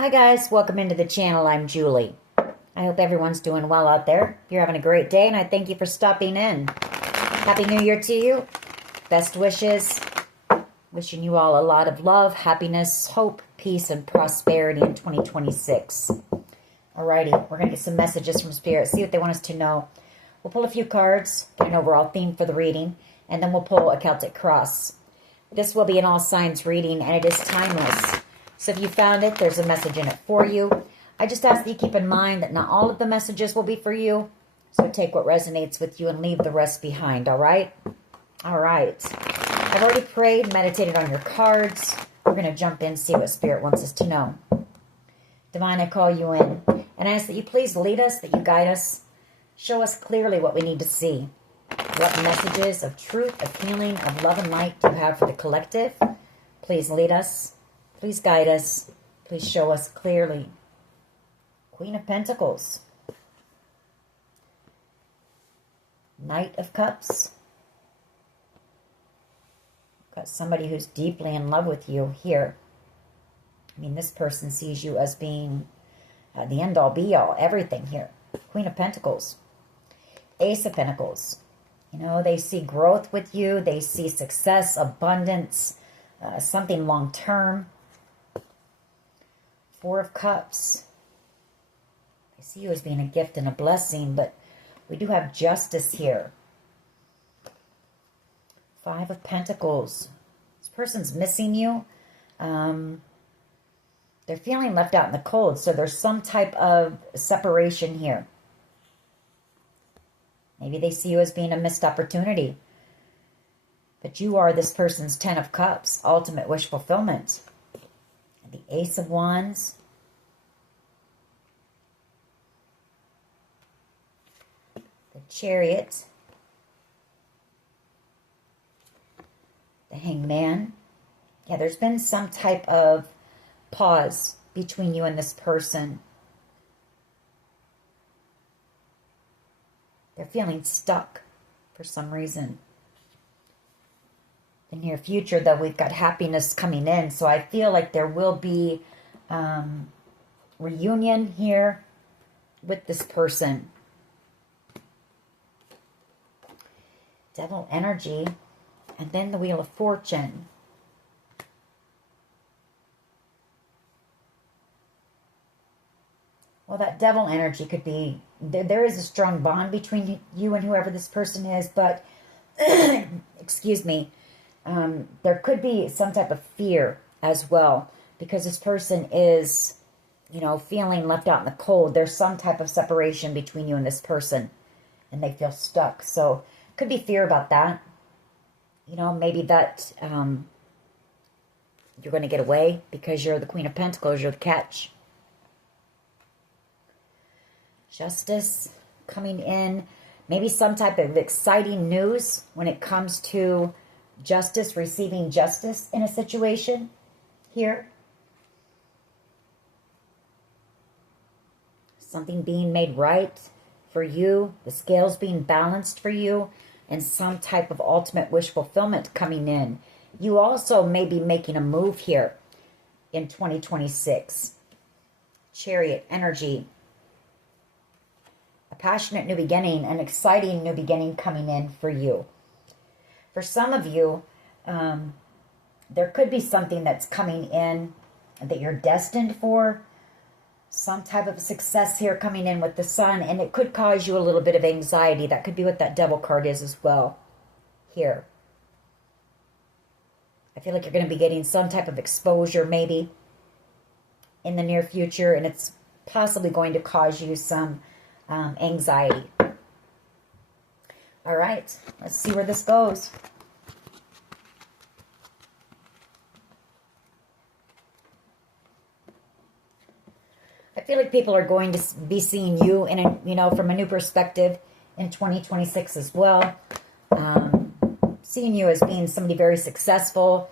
Hi guys, welcome into the channel. I'm Julie. I hope everyone's doing well out there. You're having a great day and I thank you for stopping in. Happy New Year to you. Best wishes. Wishing you all a lot of love, happiness, hope, peace, and prosperity in 2026. Alrighty, we're going to get some messages from Spirit, see what they want us to know. We'll pull a few cards, get an overall theme for the reading, and then we'll pull a Celtic cross. This will be an all signs reading and it is timeless. So if you found it, there's a message in it for you. I just ask that you keep in mind that not all of the messages will be for you. So take what resonates with you and leave the rest behind, all right? All right. I've already prayed, meditated on your cards. We're going to jump in, see what Spirit wants us to know. Divine, I call you in. And I ask that you please lead us, that you guide us. Show us clearly what we need to see. What messages of truth, of healing, of love and light do you have for the collective? Please lead us. Please guide us. Please show us clearly. Queen of Pentacles. Knight of Cups. Got somebody who's deeply in love with you here. I mean, this person sees you as being the end-all, be-all, everything here. Queen of Pentacles. Ace of Pentacles. You know, they see growth with you. They see success, abundance, something long-term. Four of Cups. I see you as being a gift and a blessing, but we do have justice here. Five of Pentacles. This person's missing you. They're feeling left out in the cold, so there's some type of separation here. Maybe they see you as being a missed opportunity. But you are this person's Ten of Cups, ultimate wish fulfillment. The Ace of Wands. The Chariot. The Hangman. Yeah, there's been some type of pause between you and this person. They're feeling stuck for some reason. The near future, though, we've got happiness coming in. So I feel like there will be reunion here with this person. Devil energy. And then the Wheel of Fortune. Well, that devil energy could be, there is a strong bond between you and whoever this person is, but, excuse me, there could be some type of fear as well, because this person is, you know, feeling left out in the cold. There's some type of separation between you and this person, and they feel stuck. So, could be fear about that. You know, maybe that you're going to get away because you're the Queen of Pentacles, you're the catch. Justice coming in. Maybe some type of exciting news when it comes to justice, receiving justice in a situation here. Something being made right for you. The scales being balanced for you. And some type of ultimate wish fulfillment coming in. You also may be making a move here in 2026. Chariot energy. A passionate new beginning, an exciting new beginning coming in for you. For some of you, there could be something that's coming in that you're destined for. Some type of success here coming in with the Sun, and it could cause you a little bit of anxiety. That could be what that Devil card is as well here. I feel like you're going to be getting some type of exposure maybe in the near future, and it's possibly going to cause you some anxiety. All right, let's see where this goes. I feel like people are going to be seeing you in a, you know, from a new perspective in 2026 as well. Seeing you as being somebody very successful,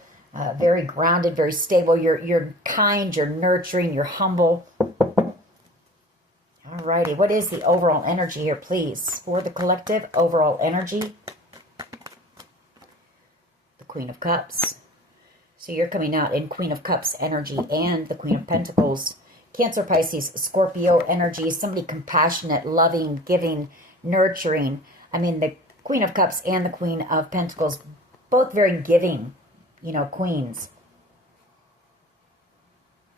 very grounded, very stable. You're kind, you're nurturing, you're humble. Alrighty, what is the overall energy here, please? For the collective, overall energy. The Queen of Cups. So you're coming out in Queen of Cups energy and the Queen of Pentacles. Cancer, Pisces, Scorpio energy, somebody compassionate, loving, giving, nurturing. I mean, the Queen of Cups and the Queen of Pentacles, both very giving, you know, queens.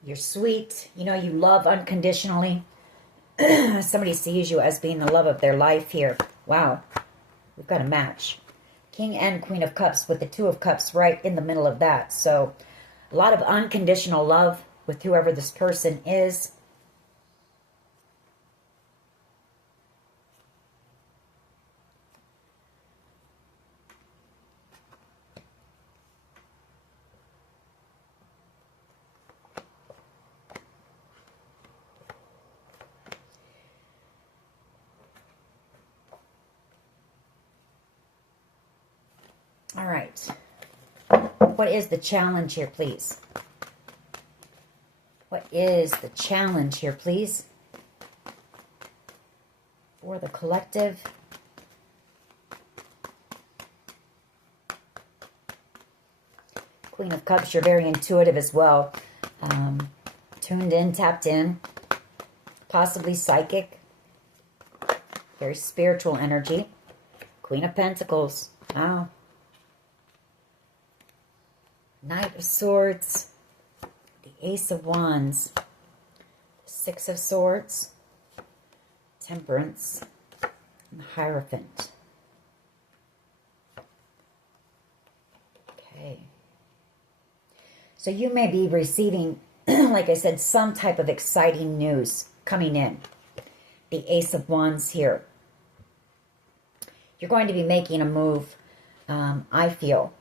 You're sweet, you know, you love unconditionally. Somebody sees you as being the love of their life here. Wow, we've got a match. King and Queen of Cups with the Two of Cups right in the middle of that. So a lot of unconditional love with whoever this person is. All right. What is the challenge here, please? What is the challenge here, please? For the collective. Queen of Cups, you're very intuitive as well. Tuned in, tapped in. Possibly psychic. Very spiritual energy. Queen of Pentacles. Wow. Knight of Swords. The Ace of Wands. Six of Swords. Temperance. And the Hierophant. Okay. So you may be receiving, like I said, some type of exciting news coming in. The Ace of Wands here. You're going to be making a move, I feel,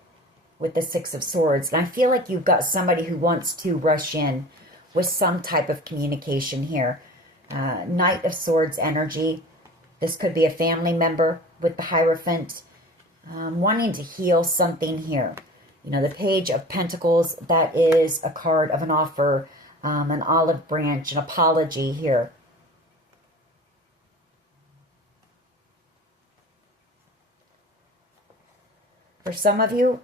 with the Six of Swords. And I feel like you've got somebody who wants to rush in with some type of communication here. Knight of Swords energy. This could be a family member with the Hierophant. Wanting to heal something here. You know, the Page of Pentacles, that is a card of an offer, an olive branch, an apology here. For some of you,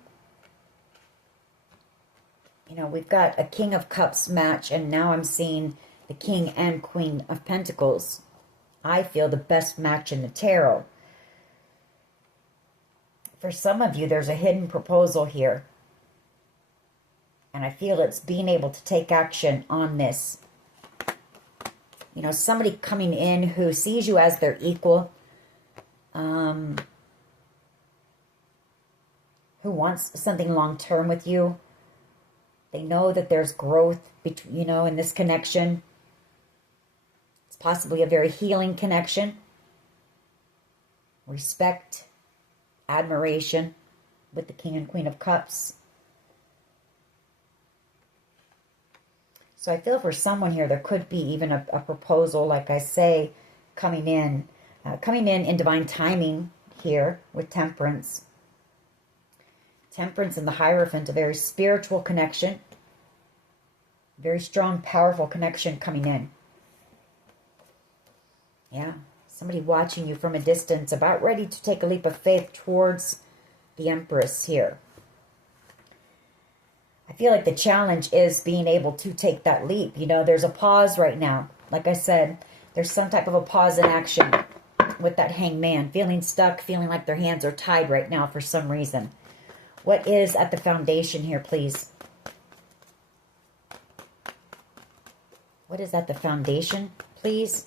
you know, we've got a King of Cups match, and now I'm seeing the King and Queen of Pentacles. I feel the best match in the tarot. For some of you, there's a hidden proposal here. And I feel it's being able to take action on this. You know, somebody coming in who sees you as their equal. Who wants something long-term with you. They know that there's growth, you know, in this connection. It's possibly a very healing connection. Respect, admiration with the King and Queen of Cups. So I feel for someone here, there could be even a proposal, like I say, coming in divine timing here with Temperance. Temperance and the Hierophant, a very spiritual connection. Very strong, powerful connection coming in. Yeah, somebody watching you from a distance, about ready to take a leap of faith towards the Empress here. I feel like the challenge is being able to take that leap. You know, there's a pause right now. Like I said, there's some type of a pause in action with that Hangman. Feeling stuck, feeling like their hands are tied right now for some reason. What is at the foundation here, please? What is at the foundation, please?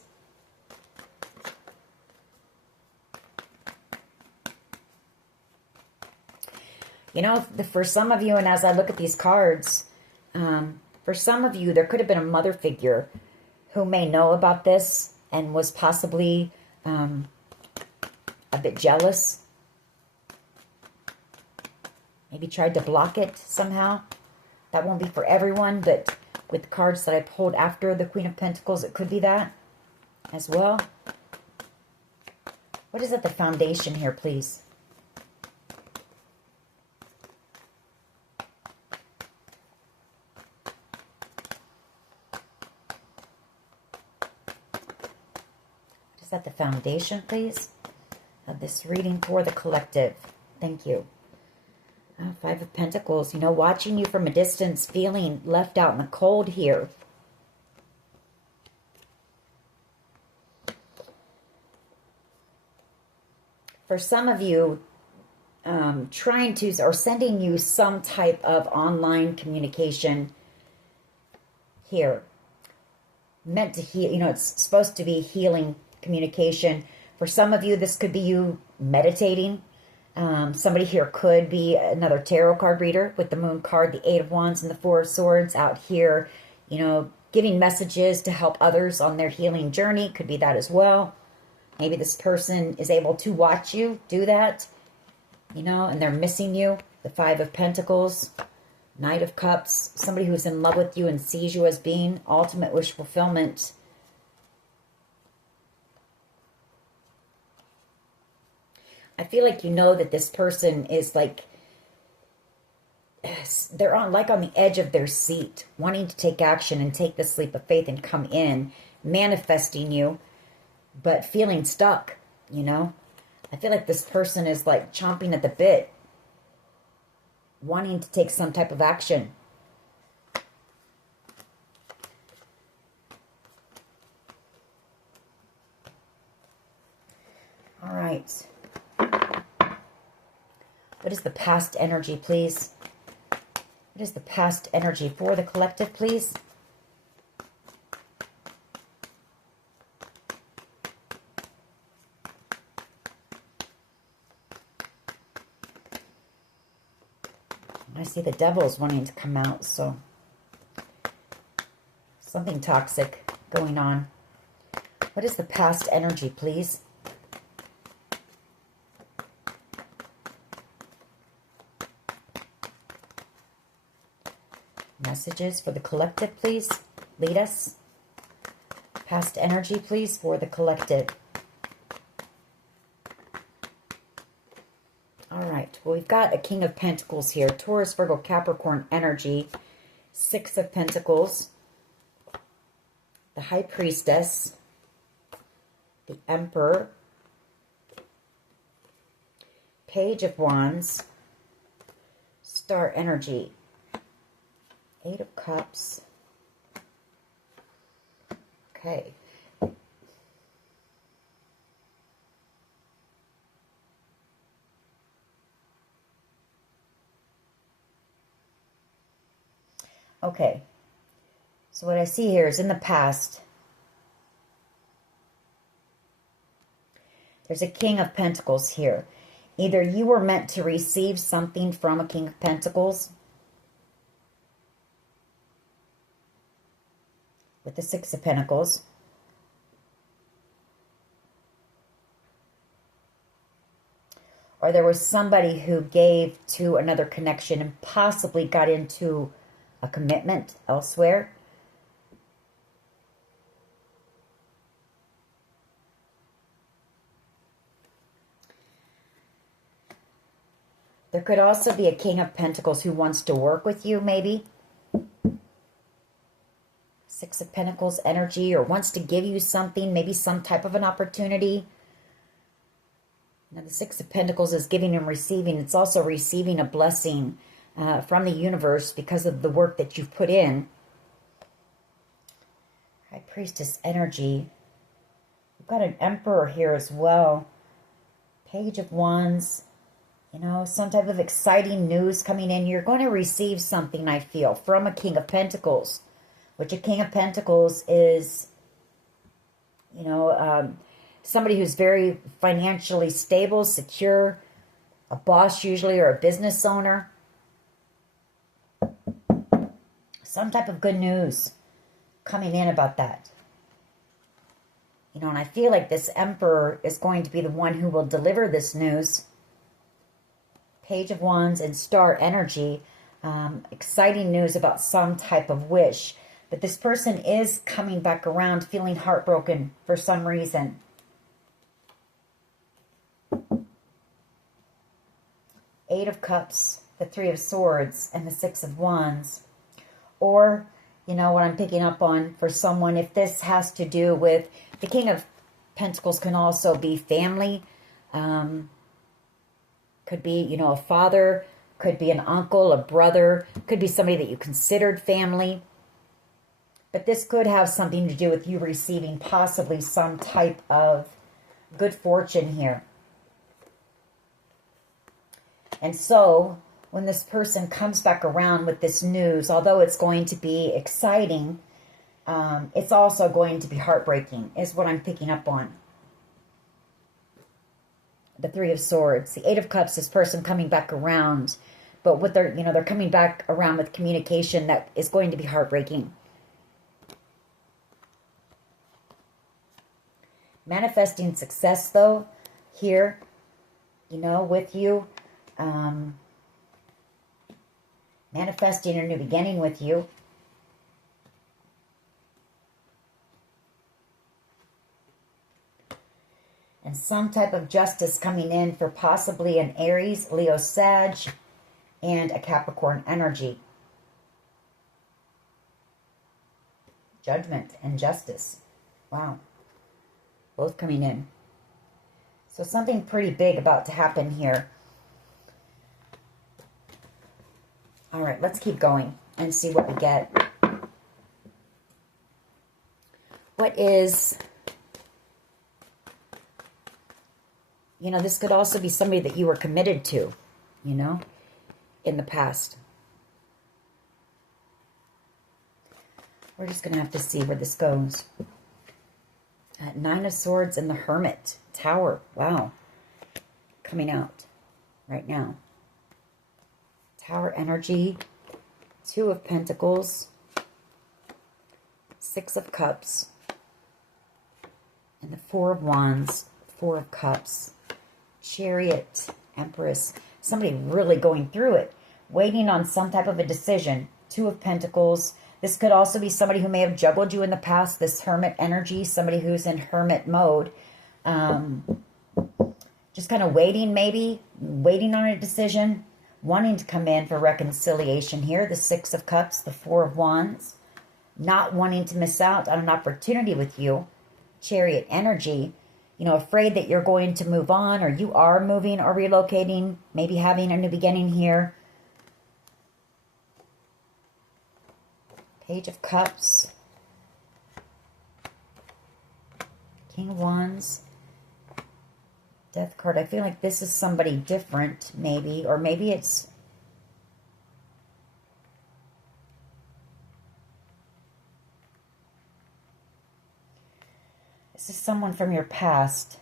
You know, for some of you, and as I look at these cards, for some of you, there could have been a mother figure who may know about this and was possibly a bit jealous. Maybe tried to block it somehow. That won't be for everyone, but with the cards that I pulled after the Queen of Pentacles, it could be that as well. What is at the foundation here, please? What is at the foundation, please, of this reading for the collective? Thank you. Five of Pentacles, you know, watching you from a distance, feeling left out in the cold here. For some of you, trying to, or sending you some type of online communication here. Meant to heal, you know, it's supposed to be healing communication. For some of you, this could be you meditating. Somebody here could be another tarot card reader with the Moon card, the Eight of Wands, and the Four of Swords out here, you know, giving messages to help others on their healing journey. Could be that as well. Maybe this person is able to watch you do that, you know, and they're missing you. The Five of Pentacles, Knight of Cups, somebody who's in love with you and sees you as being ultimate wish fulfillment. I feel like you know that this person is like, they're on the edge of their seat, wanting to take action and take this leap of faith and come in, manifesting you, but feeling stuck, you know? I feel like this person is like chomping at the bit, wanting to take some type of action. All right. What is the past energy, please? What is the past energy for the collective, please? I see the Devil's wanting to come out, so something toxic going on. What is the past energy, please? Messages for the collective, please. Lead us. Past energy, please, for the collective. All right. Well, we've got a King of Pentacles here. Taurus, Virgo, Capricorn energy. Six of Pentacles. The High Priestess. The Emperor. Page of Wands. Star energy. Eight of Cups. Okay. Okay. So what I see here is in the past, there's a King of Pentacles here. Either you were meant to receive something from a King of Pentacles, with the Six of Pentacles, or there was somebody who gave to another connection and possibly got into a commitment elsewhere. There could also be a King of Pentacles who wants to work with you, maybe. Six of Pentacles energy, or wants to give you something, maybe some type of an opportunity. Now, the Six of Pentacles is giving and receiving. It's also receiving a blessing from the universe because of the work that you've put in. High Priestess energy. We've got an Emperor here as well. Page of Wands. You know, some type of exciting news coming in. You're going to receive something, I feel, from a King of Pentacles. Which a King of Pentacles is, you know, somebody who's very financially stable, secure, a boss usually, or a business owner. Some type of good news coming in about that. You know, and I feel like this Emperor is going to be the one who will deliver this news. Page of Wands and Star energy. Exciting news about some type of wish. But this person is coming back around feeling heartbroken for some reason. Eight of Cups, the Three of Swords, and the Six of Wands. Or, you know, what I'm picking up on for someone, if this has to do with, the King of Pentacles can also be family. Could be, you know, a father, could be an uncle, a brother, could be somebody that you considered family. But this could have something to do with you receiving possibly some type of good fortune here. And so when this person comes back around with this news, although it's going to be exciting, it's also going to be heartbreaking, is what I'm picking up on. The Three of Swords, the Eight of Cups, this person coming back around, but what they're coming back around with communication that is going to be heartbreaking. Manifesting success, though, here, with you. Manifesting a new beginning with you. And some type of justice coming in for possibly an Aries, Leo, Sag, and a Capricorn energy. Judgment and justice. Wow. Both coming in. So something pretty big about to happen here. All right, let's keep going and see what we get. What is... this could also be somebody that you were committed to, in the past. We're just going to have to see where this goes. Nine of Swords and the Hermit. Tower. Wow. Coming out right now. Tower energy. Two of Pentacles. Six of Cups. And the Four of Wands. Four of Cups. Chariot. Empress. Somebody really going through it. Waiting on some type of a decision. Two of Pentacles. This could also be somebody who may have juggled you in the past, this hermit energy, somebody who's in hermit mode. Just kind of waiting, maybe, waiting on a decision, wanting to come in for reconciliation here. The Six of Cups, the Four of Wands, not wanting to miss out on an opportunity with you. Chariot energy, afraid that you're going to move on, or you are moving or relocating, maybe having a new beginning here. Page of Cups, King of Wands, Death card. I feel like this is somebody different, maybe, or maybe it's... This is someone from your past.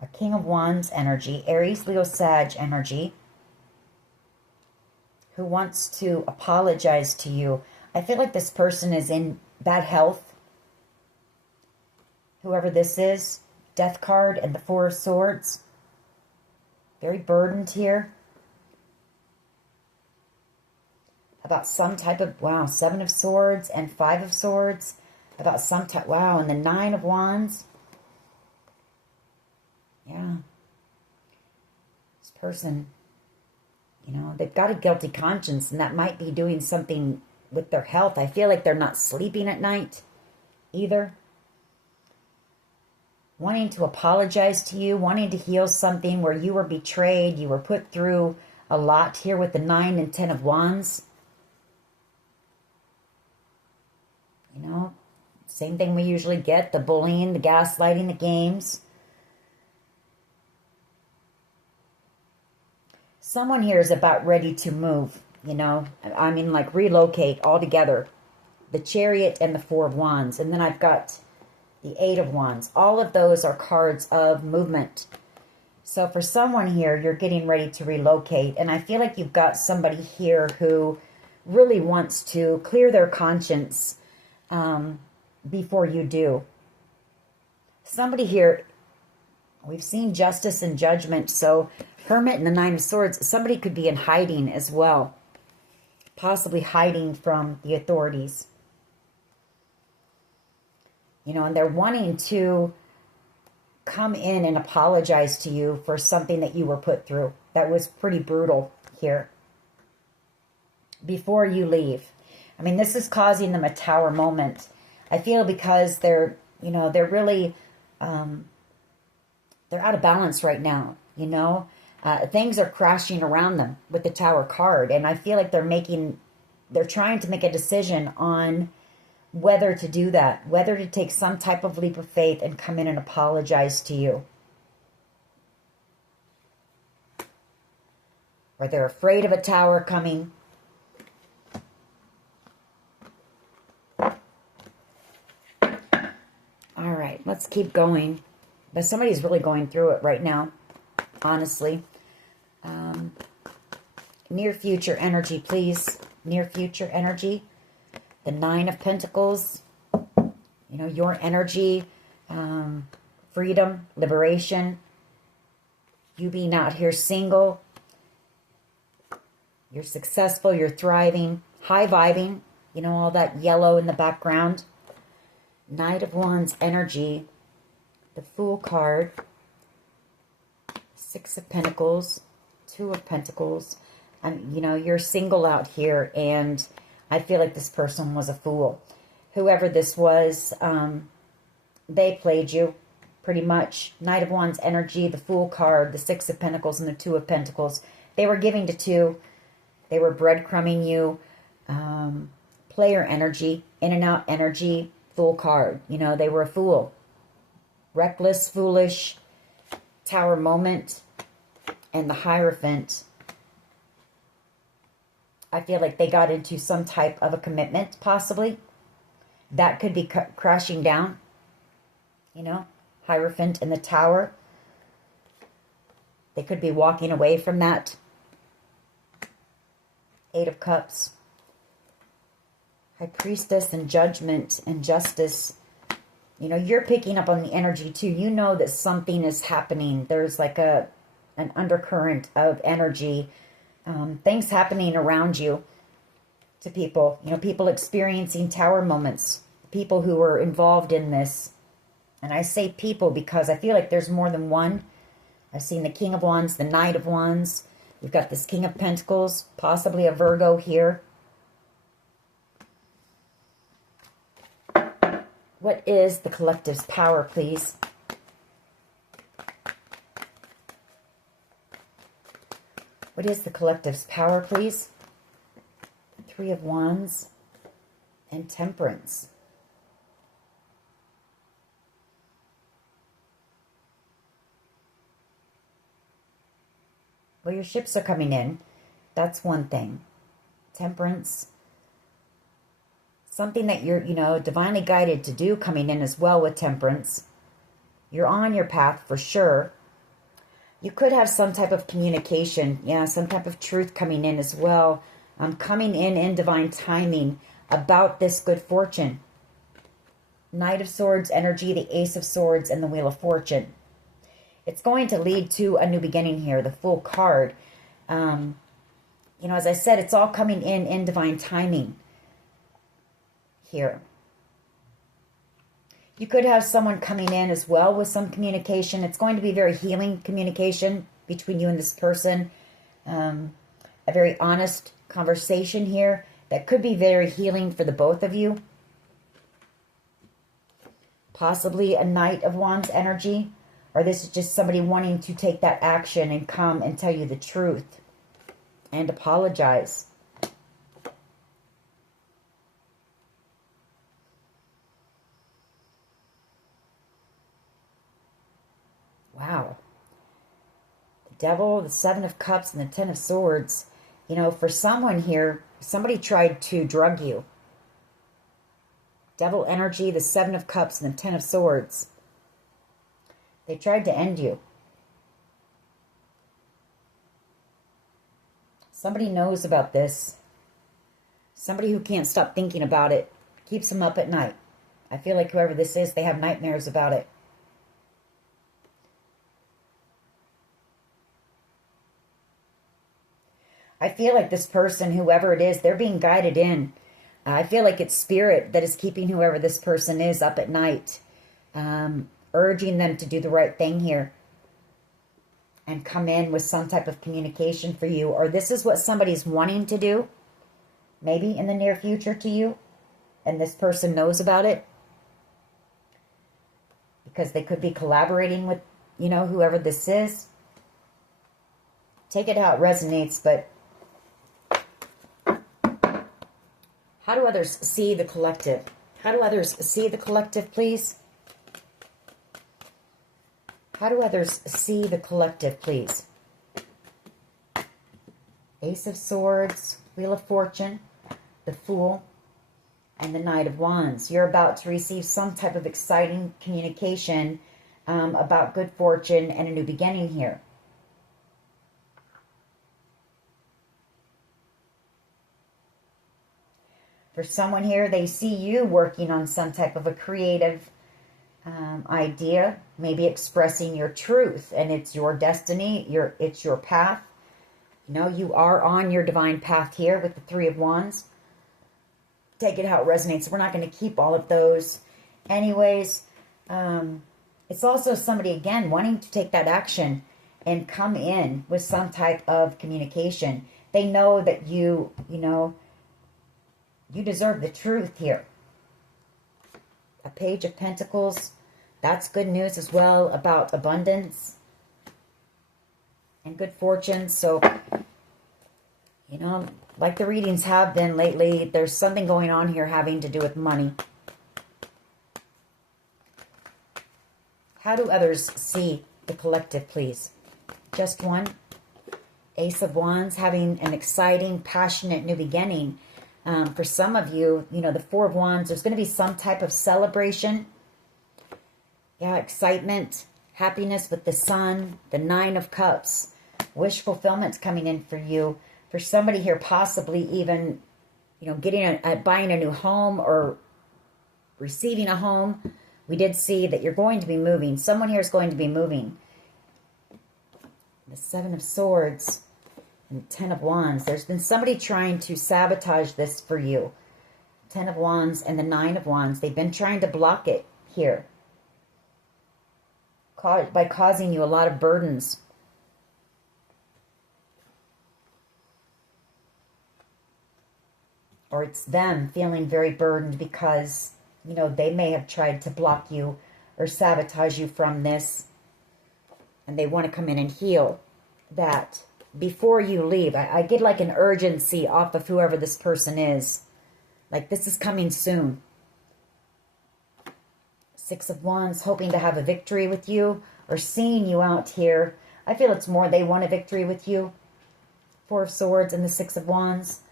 A King of Wands energy, Aries, Leo, Sag energy, who wants to apologize to you. I feel like this person is in bad health. Whoever this is. Death card and the Four of Swords. Very burdened here. About some type of... Wow, Seven of Swords and Five of Swords. About some type... Wow, and the Nine of Wands. Yeah. This person... they've got a guilty conscience, and that might be doing something with their health. I feel like they're not sleeping at night either. Wanting to apologize to you, wanting to heal something where you were betrayed, you were put through a lot here with the 9 and 10 of Wands. Same thing we usually get, the bullying, the gaslighting, the games. Someone here is about ready to move, I mean, like relocate altogether. The Chariot and the Four of Wands. And then I've got the Eight of Wands. All of those are cards of movement. So for someone here, you're getting ready to relocate. And I feel like you've got somebody here who really wants to clear their conscience before you do. Somebody here, we've seen justice and judgment. So Hermit and the Nine of Swords, somebody could be in hiding as well. Possibly hiding from the authorities. And they're wanting to come in and apologize to you for something that you were put through. That was pretty brutal here. Before you leave. I mean, this is causing them a tower moment. I feel because they're, they're really, they're out of balance right now, Things are crashing around them with the Tower card. And I feel like they're trying to make a decision on whether to do that, whether to take some type of leap of faith and come in and apologize to you. or they're afraid of a tower coming. All right, let's keep going. But somebody's really going through it right now, honestly. Near future energy, please. Near future energy. The Nine of Pentacles. You know, your energy, freedom, liberation. You being out here single. You're successful, you're thriving, high vibing. You know, all that yellow in the background. Knight of Wands energy. The Fool card. Six of Pentacles. Two of Pentacles. You know, you're single out here, and I feel like this person was a fool. Whoever this was, they played you, pretty much. Knight of Wands energy, the Fool card, the Six of Pentacles, and the Two of Pentacles. They were giving to two. They were breadcrumbing you. Player energy, in and out energy, Fool card. You know, they were a fool. Reckless, foolish, Tower moment, and the Hierophant. I feel like they got into some type of a commitment, possibly. That could be crashing down. You know, Hierophant in the Tower. They could be walking away from that. Eight of Cups. High Priestess and Judgment and Justice. You know, you're picking up on the energy too. You know that something is happening. There's like an undercurrent of energy. Things happening around you to people. You know, people experiencing tower moments. People who are involved in this. And I say people because I feel like there's more than one. I've seen the King of Wands, the Knight of Wands. We've got this King of Pentacles, possibly a Virgo here. What is the collective's power, please? What is the collective's power, please? Three of Wands and Temperance. Well, your ships are coming in. That's one thing. Temperance. Something that you're, you know, divinely guided to do coming in as well with Temperance. You're on your path for sure. You could have some type of communication. Yeah, some type of truth coming in as well. Coming in divine timing about this good fortune. Knight of Swords energy, the Ace of Swords, and the Wheel of Fortune. It's going to lead to a new beginning here, the Fool card. You know, as I said, it's all coming in divine timing here. You could have someone coming in as well with some communication. It's going to be very healing communication between you and this person. A very honest conversation here that could be very healing for the both of you. Possibly a Knight of Wands energy. Or this is just somebody wanting to take that action and come and tell you the truth. And apologize. Wow. The Devil, the Seven of Cups, and the Ten of Swords. You know, for someone here, somebody tried to drug you. Devil energy, the Seven of Cups, and the Ten of Swords. They tried to end you. Somebody knows about this. Somebody who can't stop thinking about it. Keeps them up at night. I feel like whoever this is, they have nightmares about it. I feel like this person, whoever it is, they're being guided in. I feel like it's spirit that is keeping whoever this person is up at night. Urging them to do the right thing here. And come in with some type of communication for you. Or this is what somebody's wanting to do. Maybe in the near future to you. And this person knows about it. Because they could be collaborating with, you know, whoever this is. Take it how it resonates, but how do others see the collective? How do others see the collective, please? How do others see the collective, please? Ace of Swords, Wheel of Fortune, the Fool, and the Knight of Wands. You're about to receive some type of exciting communication about good fortune and a new beginning here. For someone here, they see you working on some type of a creative idea, maybe expressing your truth, and it's your destiny, it's your path. You know, you are on your divine path here with the Three of Wands. Take it how it resonates. We're not going to keep all of those. Anyways, it's also somebody, again, wanting to take that action and come in with some type of communication. They know that you deserve the truth here. A Page of Pentacles. That's good news as well about abundance and good fortune. So, you know, like the readings have been lately, there's something going on here having to do with money. How do others see the collective, please? Just one. Ace of Wands, having an exciting, passionate new beginning. For some of you, you know, the Four of Wands, there's going to be some type of celebration. Yeah, excitement, happiness with the Sun, the Nine of Cups. Wish fulfillment's coming in for you. For somebody here, possibly even, you know, buying a new home or receiving a home. We did see that you're going to be moving. Someone here is going to be moving. The Seven of Swords and the Ten of Wands. There's been somebody trying to sabotage this for you. Ten of Wands and the Nine of Wands. They've been trying to block it here by causing you a lot of burdens. Or it's them feeling very burdened because, you know, they may have tried to block you or sabotage you from this. And they want to come in and heal that before you leave. I get like an urgency off of whoever this person is. Like this is coming soon. Six of Wands, hoping to have a victory with you or seeing you out here. I feel it's more they want a victory with you. Four of Swords and the Six of Wands.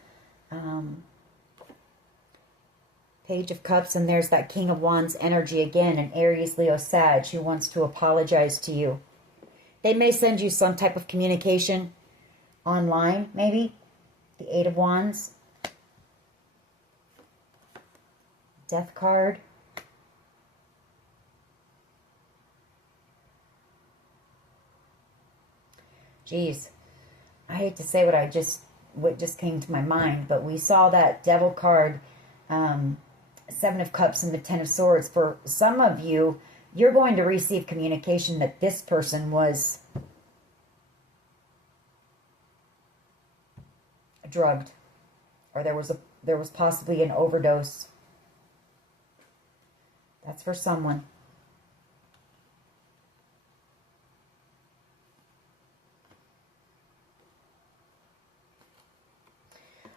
Page of Cups, and there's that King of Wands energy again, an Aries, Leo, Sag who wants to apologize to you. They may send you some type of communication online, maybe. The Eight of Wands. Death card. Geez, I hate to say what just came to my mind, but we saw that Devil card, Seven of Cups and the Ten of Swords. For some of you, you're going to receive communication that this person was drugged, or there was possibly an overdose. That's for someone.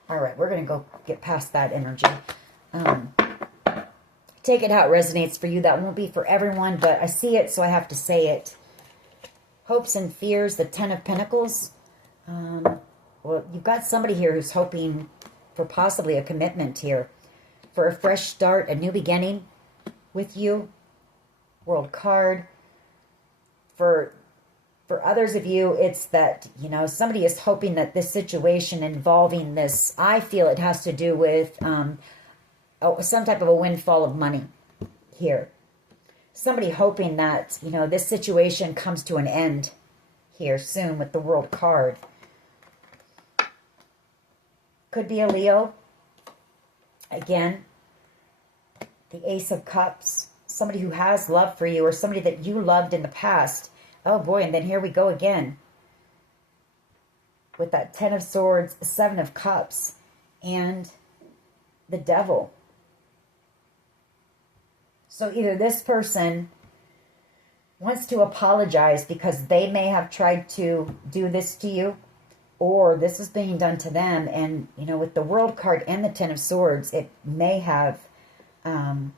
All right, we're going to go get past that energy. Take it how it resonates for you. That won't be for everyone, but I see it, so I have to say it. Hopes and fears, the Ten of Pentacles. Well, you've got somebody here who's hoping for possibly a commitment here. For a fresh start, a new beginning with you. World card. For others of you, it's that, you know, somebody is hoping that this situation involving this, I feel it has to do with some type of a windfall of money here. Somebody hoping that, you know, this situation comes to an end here soon with the World card. Could be a Leo. Again, the Ace of Cups. Somebody who has love for you or somebody that you loved in the past. Oh boy, and then here we go again. With that Ten of Swords, Seven of Cups, and the Devil. So either this person wants to apologize because they may have tried to do this to you, or this is being done to them. And, you know, with the World card and the Ten of Swords, it may have, you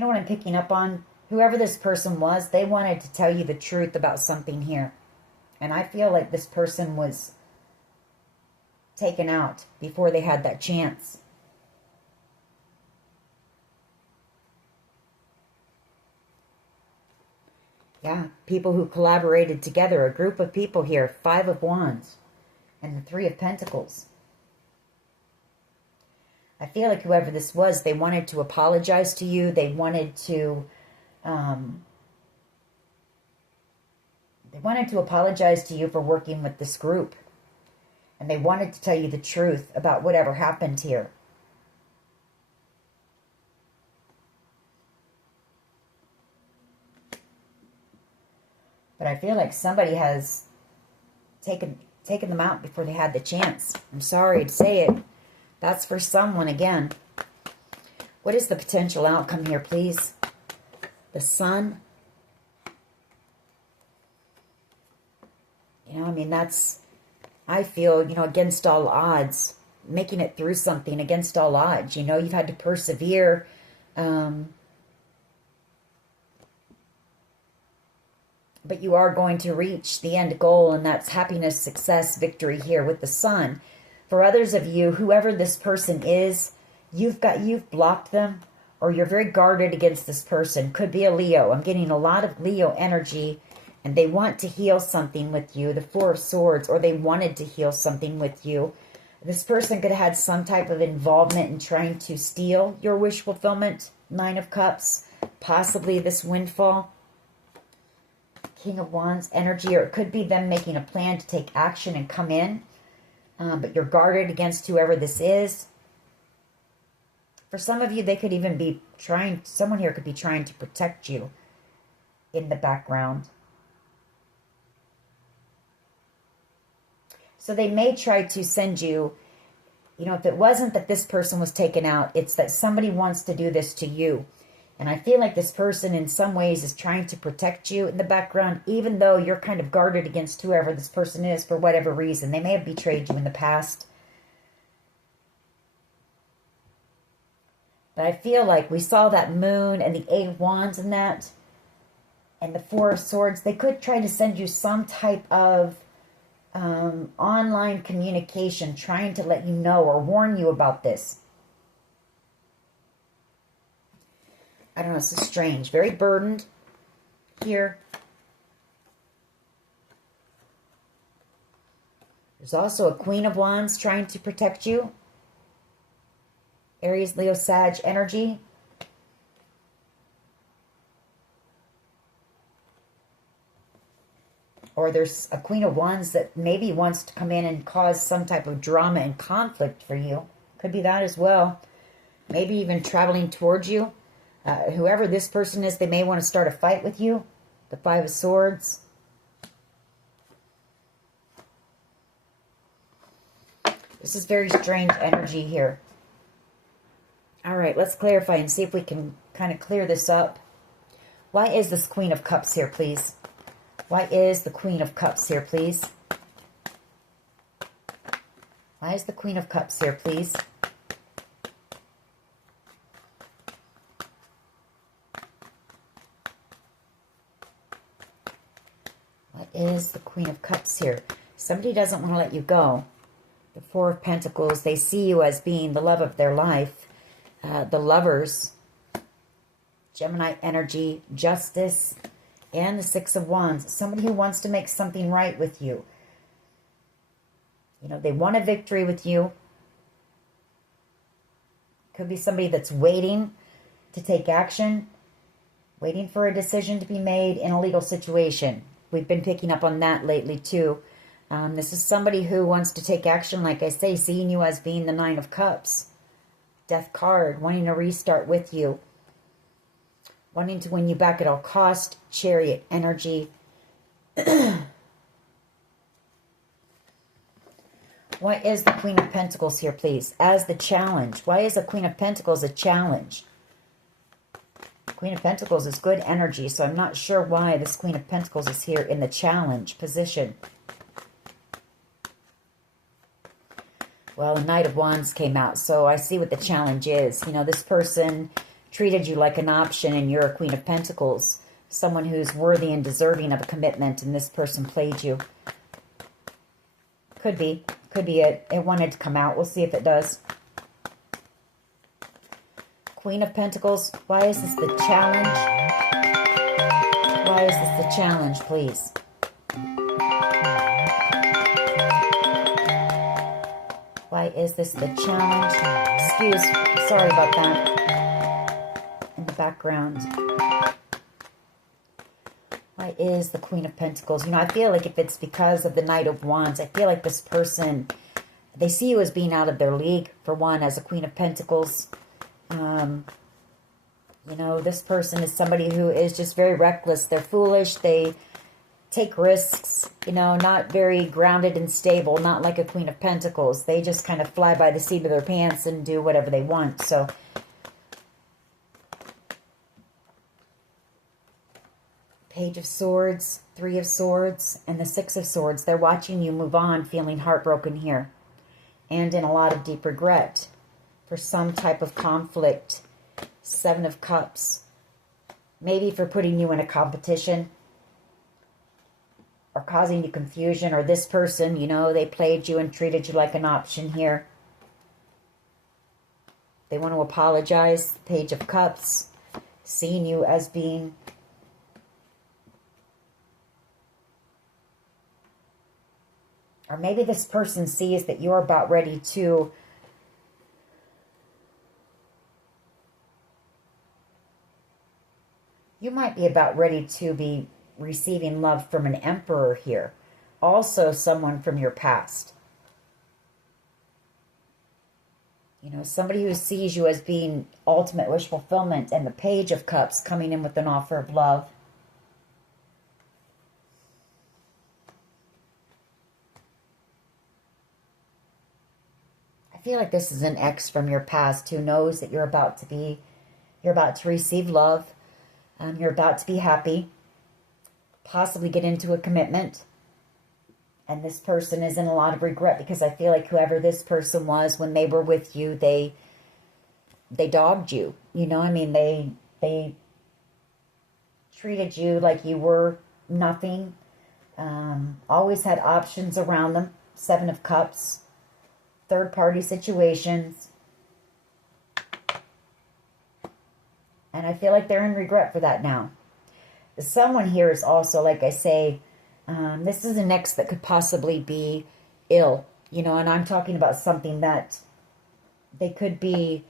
know what I'm picking up on? Whoever this person was, they wanted to tell you the truth about something here. And I feel like this person was taken out before they had that chance. Yeah, people who collaborated together, a group of people here, 5 of Wands and the 3 of Pentacles. I feel like whoever this was, they wanted to apologize to you. They wanted to apologize to you for working with this group. And they wanted to tell you the truth about whatever happened here. But I feel like somebody has taken them out before they had the chance. I'm sorry to say it. That's for someone again. What is the potential outcome here, please? The Sun. You know, I mean, that's, I feel, you know, against all odds, making it through something against all odds. You know, you've had to persevere. But you are going to reach the end goal, and that's happiness, success, victory here with the Sun. For others of you, whoever this person is, you've blocked them, or you're very guarded against this person. Could be a Leo. I'm getting a lot of Leo energy, and they want to heal something with you. The 4 of Swords, or they wanted to heal something with you. This person could have had some type of involvement in trying to steal your wish fulfillment. 9 of Cups, possibly this windfall. King of Wands energy, or it could be them making a plan to take action and come in. But you're guarded against whoever this is. For some of you, they could even be trying, someone here could be trying to protect you in the background. So they may try to send you, you know, if it wasn't that this person was taken out, it's that somebody wants to do this to you. And I feel like this person in some ways is trying to protect you in the background, even though you're kind of guarded against whoever this person is for whatever reason. They may have betrayed you in the past. But I feel like we saw that moon and the 8 of Wands in that, and the 4 of Swords. They could try to send you some type of online communication, trying to let you know or warn you about this. I don't know, this is strange. Very burdened here. There's also a Queen of Wands trying to protect you. Aries, Leo, Sag energy. Or there's a Queen of Wands that maybe wants to come in and cause some type of drama and conflict for you. Could be that as well. Maybe even traveling towards you. Whoever this person is, they may want to start a fight with you. The 5 of Swords. This is very strange energy here. All right, let's clarify and see if we can kind of clear this up. Why is this Queen of Cups here, please? Why is the Queen of Cups here, please? Why is the Queen of Cups here, please? Is the Queen of Cups here. Somebody doesn't want to let you go. The 4 of Pentacles, they see you as being the love of their life. The Lovers, Gemini energy, Justice, and the 6 of Wands. Somebody who wants to make something right with you. You know, they want a victory with you. Could be somebody that's waiting to take action, waiting for a decision to be made in a legal situation. We've been picking up on that lately too. This is somebody who wants to take action, like I say, seeing you as being the 9 of Cups. Death card, wanting to restart with you. Wanting to win you back at all cost. Chariot energy. What is the Queen of Pentacles here, please? As the challenge. Why is the Queen of Pentacles a challenge? Queen of Pentacles is good energy, so I'm not sure why this Queen of Pentacles is here in the challenge position. Well, the Knight of Wands came out, so I see what the challenge is. You know, this person treated you like an option, and you're a Queen of Pentacles. someone who's worthy and deserving of a commitment, and this person played you. Could be it. It wanted to come out. We'll see if it does. Queen of Pentacles. Why is this the challenge? Why is this the challenge, please? Why is this the challenge? Sorry about that. In the background. Why is the Queen of Pentacles? You know, I feel like if it's because of the Knight of Wands, I feel like this person, they see you as being out of their league, for one, as a Queen of Pentacles. You know, this person is somebody who is just very reckless. They're foolish. They take risks, you know, not very grounded and stable, not like a Queen of Pentacles. They just kind of fly by the seat of their pants and do whatever they want. So, Page of Swords, Three of Swords, and the Six of Swords. They're watching you move on, feeling heartbroken here. And in a lot of deep regret for some type of conflict. Seven of Cups. Maybe for putting you in a competition. Or causing you confusion. Or this person, you know, they played you and treated you like an option here. They want to apologize. Page of Cups. Seeing you as being... Or maybe this person sees that you're about ready to... You might be about ready to be receiving love from an emperor here. Also someone from your past. You know, somebody who sees you as being ultimate wish fulfillment, and the Page of Cups coming in with an offer of love. I feel like this is an ex from your past who knows that you're about to receive love. You're about to be happy. Possibly get into a commitment. And this person is in a lot of regret, because I feel like whoever this person was, when they were with you, they dogged you. You know, I mean, they treated you like you were nothing. Always had options around them. Seven of Cups. Third-party situations. And I feel like they're in regret for that now. Someone here is also, like I say, this is an ex that could possibly be ill. You know, and I'm talking about something that they could be,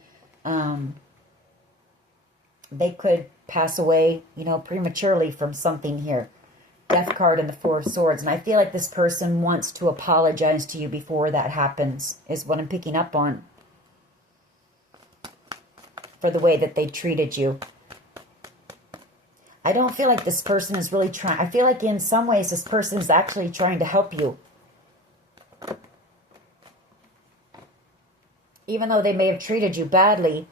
they could pass away, you know, prematurely from something here. Death card and the Four of Swords. And I feel like this person wants to apologize to you before that happens, is what I'm picking up on. For the way that they treated you. I don't feel like this person is really trying. I feel like in some ways this person is actually trying to help you. Even though they may have treated you badly,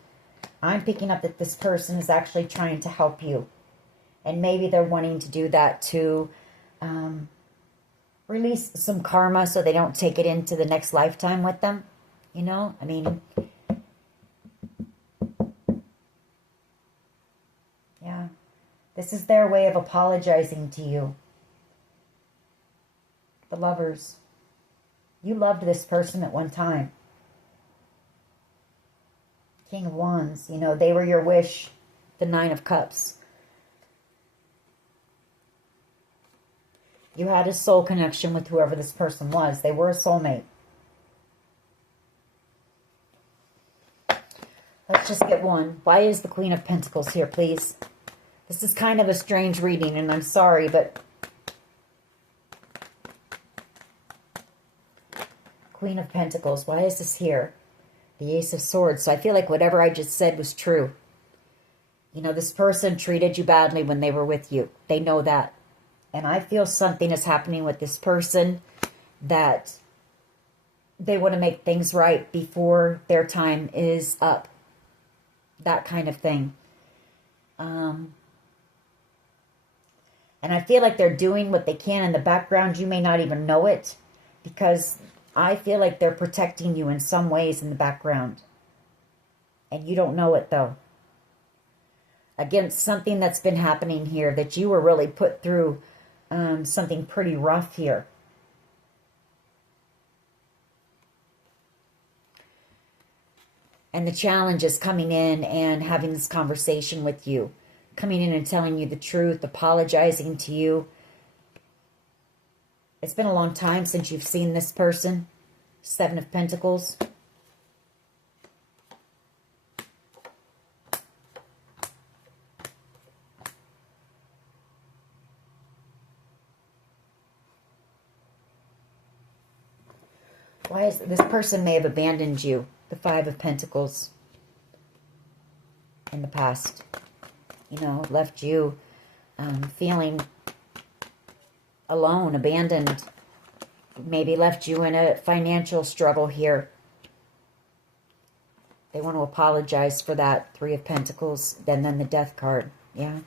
I'm picking up that this person is actually trying to help you. And maybe they're wanting to do that to release some karma so they don't take it into the next lifetime with them. You know, I mean... Yeah. This is their way of apologizing to you. The Lovers. You loved this person at one time. King of Wands. You know, they were your wish. The Nine of Cups. You had a soul connection with whoever this person was. They were a soulmate. Let's just get one. Why is the Queen of Pentacles here, please? This is kind of a strange reading, and I'm sorry, but... Queen of Pentacles. Why is this here? The Ace of Swords. So I feel like whatever I just said was true. You know, this person treated you badly when they were with you. They know that. And I feel something is happening with this person that they want to make things right before their time is up. That kind of thing. And I feel like they're doing what they can in the background. You may not even know it, because I feel like they're protecting you in some ways in the background. And you don't know it, though. against something that's been happening here, that you were really put through something pretty rough here. And the challenge is coming in and having this conversation with you, coming in and telling you the truth, apologizing to you. It's been a long time since you've seen this person. Seven of Pentacles. Why is this person may have abandoned you? The Five of Pentacles in the past. You know, left you feeling alone, abandoned. Maybe left you in a financial struggle here. They want to apologize for that. Three of Pentacles, then the Death card. Yeah.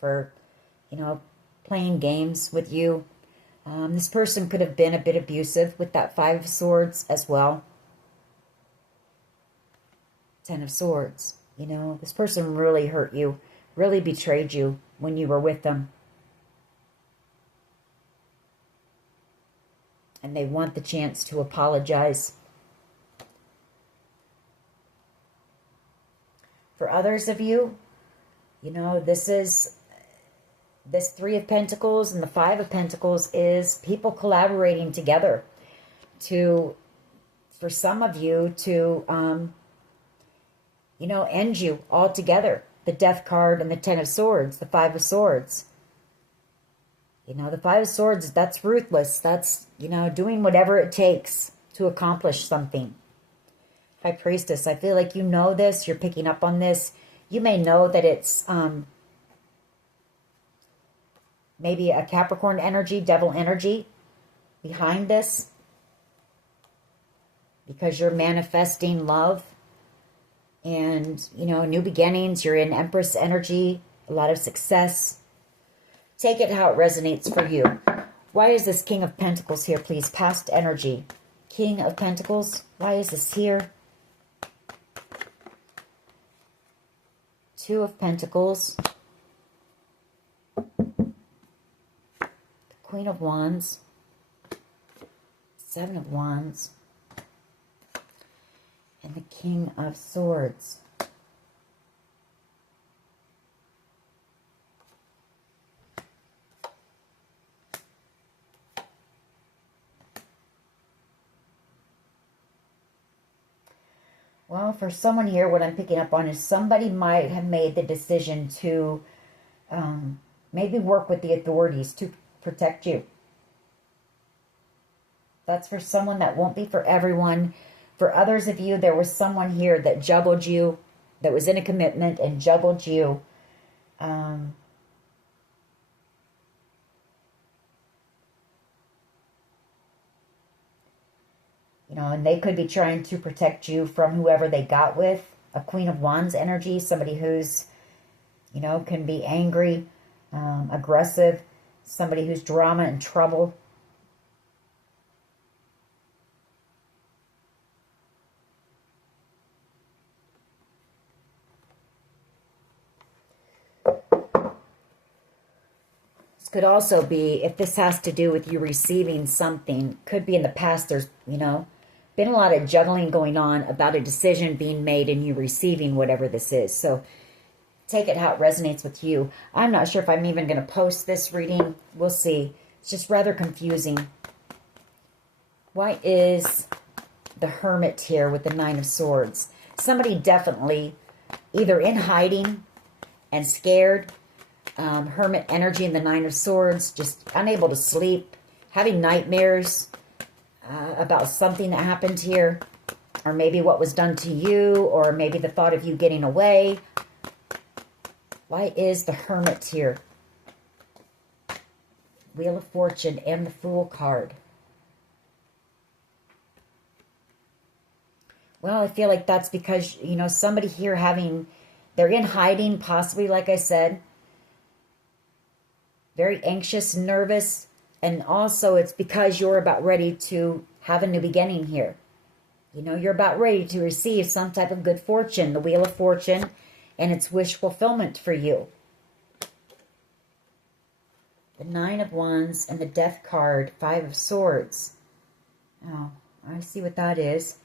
For, you know, playing games with you. This person could have been a bit abusive with that Five of Swords as well. Ten of Swords. You know, this person really hurt you, really betrayed you when you were with them. And they want the chance to apologize. For others of you, you know, this Three of Pentacles and the Five of Pentacles is people collaborating together for some of you to, you know, end you altogether. The Death card and the Ten of Swords, the Five of Swords. You know, the Five of Swords, that's ruthless. That's, you know, doing whatever it takes to accomplish something. High Priestess, I feel like you know this. You're picking up on this. You may know that it's maybe a Capricorn energy, devil energy behind this. Because you're manifesting love and, you know, new beginnings. You're in Empress energy, a lot of success. Take it how it resonates for you. Why is this King of Pentacles here, please? Past energy. King of Pentacles. Why is this here? Two of Pentacles. Queen of Wands. Seven of Wands. And the King of Swords. Well, for someone here, what I'm picking up on is somebody might have made the decision to maybe work with the authorities to protect you. That's for someone. That won't be for everyone. For others of you, there was someone here that juggled you, that was in a commitment and juggled you. You know, and they could be trying to protect you from whoever they got with. A Queen of Wands energy, somebody who's, you know, can be angry, aggressive, somebody who's drama and trouble. This could also be, if this has to do with you receiving something, could be in the past there's, you know, been a lot of juggling going on about a decision being made and you receiving whatever this is. So take it how it resonates with you. I'm not sure if I'm even going to post this reading. We'll see. It's just rather confusing. Why is the Hermit here with the Nine of Swords? Somebody definitely either in hiding and scared. Hermit energy and the Nine of Swords. Just unable to sleep. Having nightmares about something that happened here. Or maybe what was done to you. Or maybe the thought of you getting away. Why is the Hermit here? Wheel of Fortune and the Fool card. Well, I feel like that's because, you know, somebody here they're in hiding, possibly, like I said. Very anxious, nervous. And also it's because you're about ready to have a new beginning here. You know, you're about ready to receive some type of good fortune, the Wheel of Fortune, and it's wish fulfillment for you. The Nine of Wands and the Death card, Five of Swords. Oh, I see what that is.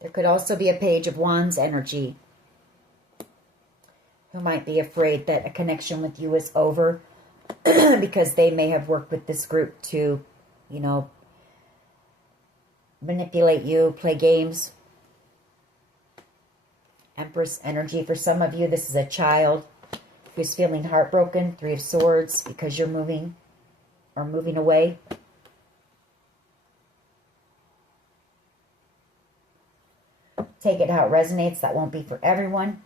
There could also be a Page of Wands energy, who might be afraid that a connection with you is over because they may have worked with this group to, you know, manipulate you, play games. Empress energy. For some of you, this is a child who's feeling heartbroken. Three of Swords, because you're moving or moving away. Take it how it resonates. That won't be for everyone.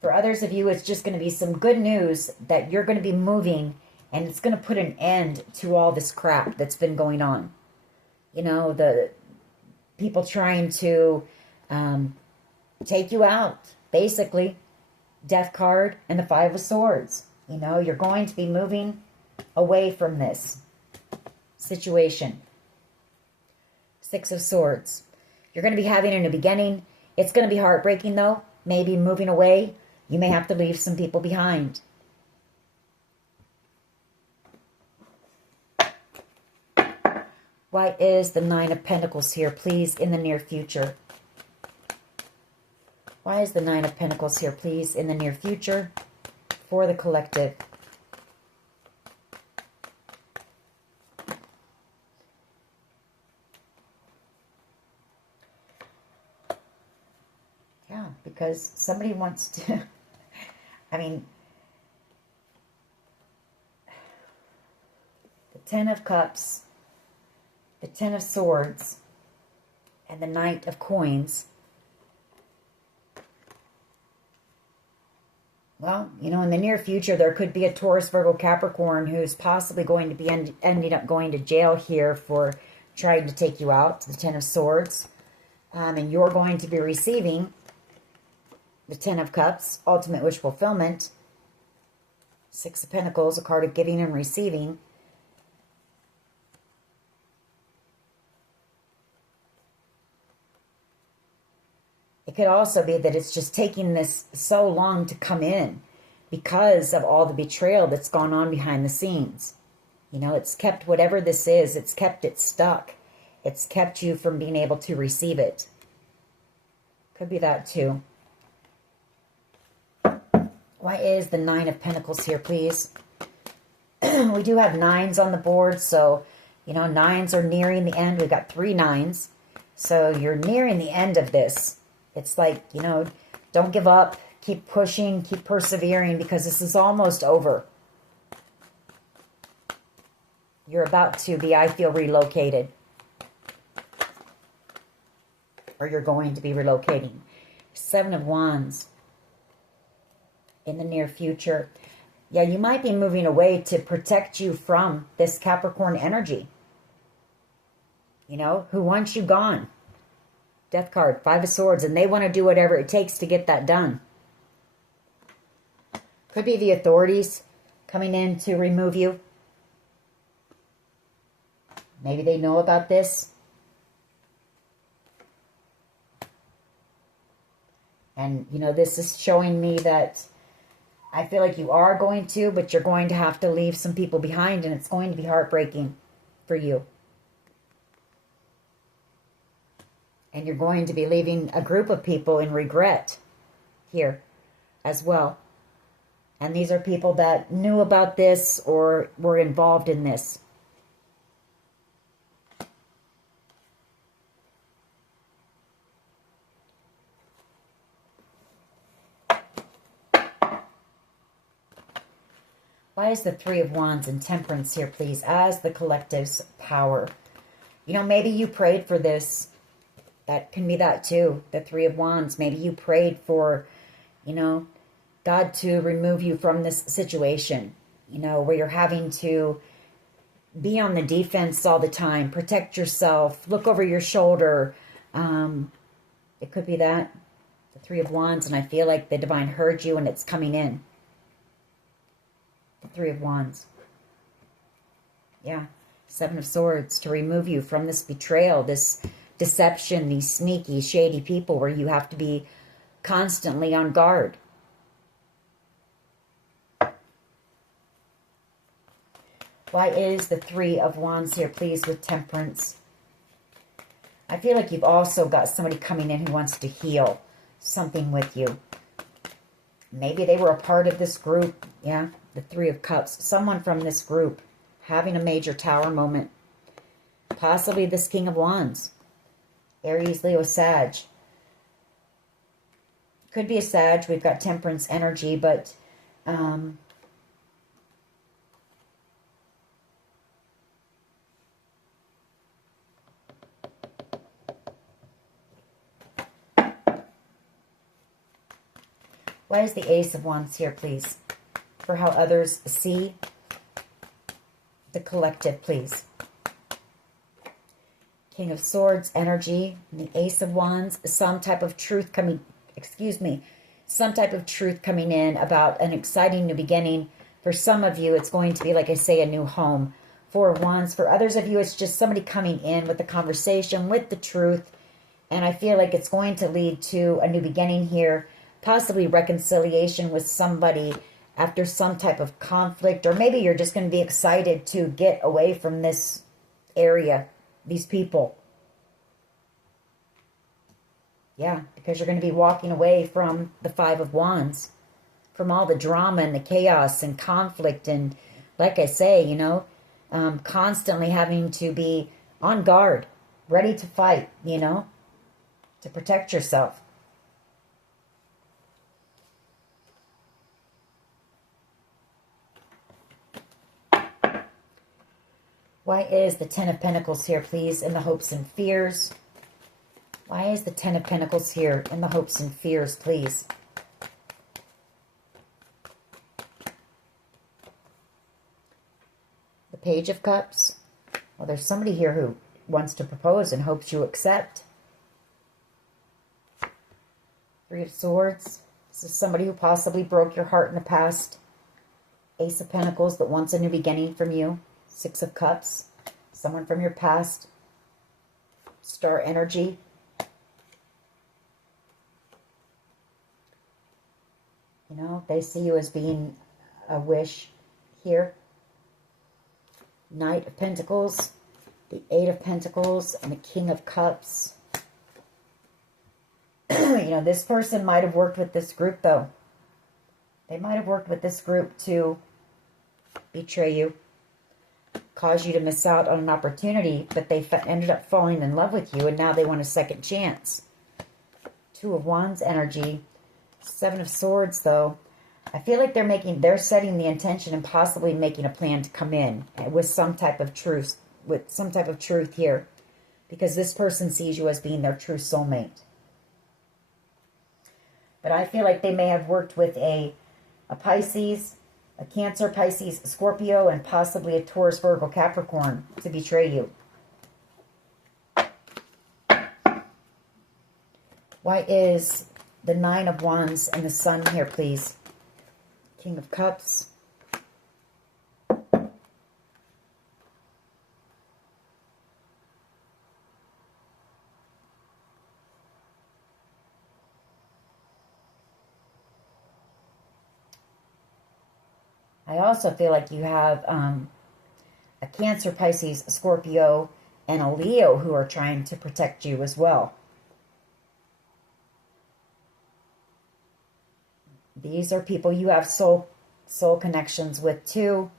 For others of you, it's just going to be some good news that you're going to be moving, and it's going to put an end to all this crap that's been going on. You know, the people trying to take you out, basically. Death card and the Five of Swords. You know, you're going to be moving away from this situation. Six of Swords. You're going to be having a new beginning. It's going to be heartbreaking, though. Maybe moving away. You may have to leave some people behind. Why is the Nine of Pentacles here, please, in the near future? Why is the Nine of Pentacles here, please, in the near future for the collective? Yeah, because somebody wants to... I mean, the Ten of Cups, the Ten of Swords, and the Knight of Coins. Well, you know, in the near future, there could be a Taurus, Virgo, Capricorn who's possibly going to be ending up going to jail here for trying to take you out, the Ten of Swords. And you're going to be receiving the Ten of Cups, ultimate wish fulfillment. Six of Pentacles, a card of giving and receiving. It could also be that it's just taking this so long to come in because of all the betrayal that's gone on behind the scenes. You know, it's kept whatever this is, it's kept it stuck. It's kept you from being able to receive it. Could be that too. Why is the Nine of Pentacles here, please? We do have nines on the board, so, you know, nines are nearing the end. We've got 3 nines. So you're nearing the end of this. It's like, you know, don't give up. Keep pushing, keep persevering, because this is almost over. You're about to be, I feel, relocated. Or you're going to be relocating. Seven of Wands. In the near future. Yeah, you might be moving away to protect you from this Capricorn energy. You know, who wants you gone. Death card, Five of Swords, and they want to do whatever it takes to get that done. Could be the authorities coming in to remove you. Maybe they know about this. And, you know, this is showing me that I feel like you are going to, but you're going to have to leave some people behind, and it's going to be heartbreaking for you. And you're going to be leaving a group of people in regret here as well. And these are people that knew about this or were involved in this. Why is the Three of Wands and Temperance here, please, as the collective's power? You know, maybe you prayed for this. That can be that too, the Three of Wands. Maybe you prayed for, you know, God to remove you from this situation, you know, where you're having to be on the defense all the time, protect yourself, look over your shoulder. It could be that, The Three of Wands, and I feel like the divine heard you and it's coming in. The Three of Wands. Yeah. Seven of Swords, to remove you from this betrayal, this deception, these sneaky, shady people where you have to be constantly on guard. Why is the Three of Wands here, please, with Temperance? I feel like you've also got somebody coming in who wants to heal something with you. Maybe they were a part of this group. Yeah, the Three of Cups. Someone from this group having a major tower moment. Possibly this King of Wands. Aries, Leo, Sag. Could be a Sag. We've got Temperance energy, but why is the Ace of Wands here, please? For how others see the collective, please. King of Swords energy, and the Ace of Wands, some type of truth coming, some type of truth coming in about an exciting new beginning. For some of you, it's going to be, like I say, a new home. Four of Wands. For others of you, it's just somebody coming in with the conversation, with the truth. And I feel like it's going to lead to a new beginning here. Possibly reconciliation with somebody after some type of conflict. Or maybe you're just going to be excited to get away from this area, these people. Yeah, because you're going to be walking away from the Five of Wands. From all the drama and the chaos and conflict. And like I say, you know, constantly having to be on guard. Ready to fight, you know, to protect yourself. Why is the Ten of Pentacles here, please, in the hopes and fears? Why is the Ten of Pentacles here in the hopes and fears, please? The Page of Cups. Well, there's somebody here who wants to propose and hopes you accept. Three of Swords. This is somebody who possibly broke your heart in the past. Ace of Pentacles that wants a new beginning from you. Six of Cups. Someone from your past. Star energy. You know, they see you as being a wish here. Knight of Pentacles. The Eight of Pentacles. And the King of Cups. You know, this person might have worked with this group, though. They might have worked with this group to betray you. Cause you to miss out on an opportunity, but they ended up falling in love with you, and now they want a second chance. Two of Wands energy. Seven of Swords, though. I feel like they're setting the intention and possibly making a plan to come in with some type of truth, here, because this person sees you as being their true soulmate. But I feel like they may have worked with a Pisces, a Cancer, Pisces, Scorpio, and possibly a Taurus, Virgo, Capricorn to betray you. Why is the Nine of Wands and the Sun here, please? King of Cups. I also feel like you have a Cancer, Pisces, Scorpio, and a Leo who are trying to protect you as well. These are people you have soul connections with too.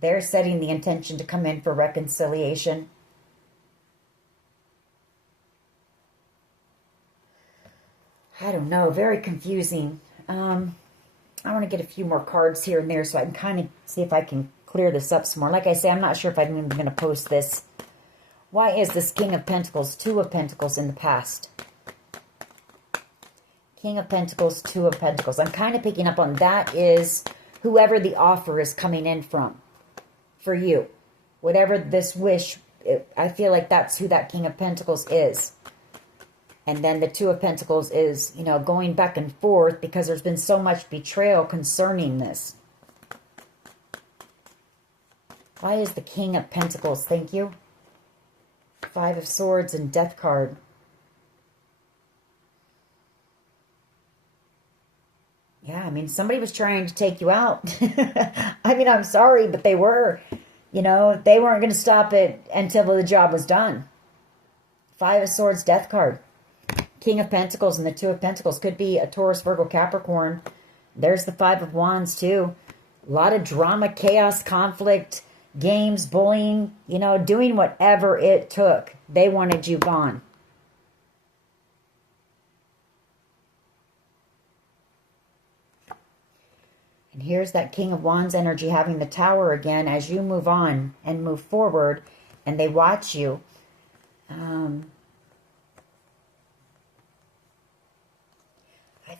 They're setting the intention to come in for reconciliation. I don't know, very confusing. I want to get a few more cards here and there so I can kind of see if I can clear this up some more. Like I say, I'm not sure if I'm even going to post this. Why is this King of Pentacles, Two of Pentacles in the past? King of Pentacles, Two of Pentacles. I'm kind of picking up on that is whoever the offer is coming in from for you. Whatever this wish I feel like that's who that King of Pentacles is. And then the Two of Pentacles is, you know, going back and forth because there's been so much betrayal concerning this. Why is the King of Pentacles? Thank you. Five of Swords and Death card. Yeah, I mean, somebody was trying to take you out. I mean, I'm sorry, but they were. You know, they weren't going to stop it until the job was done. Five of Swords, Death card. King of Pentacles and the Two of Pentacles. Could be a Taurus, Virgo, Capricorn. There's the Five of Wands, too. A lot of drama, chaos, conflict, games, bullying. You know, doing whatever it took. They wanted you gone. And here's that King of Wands energy having the Tower again as you move on and move forward. And they watch you. I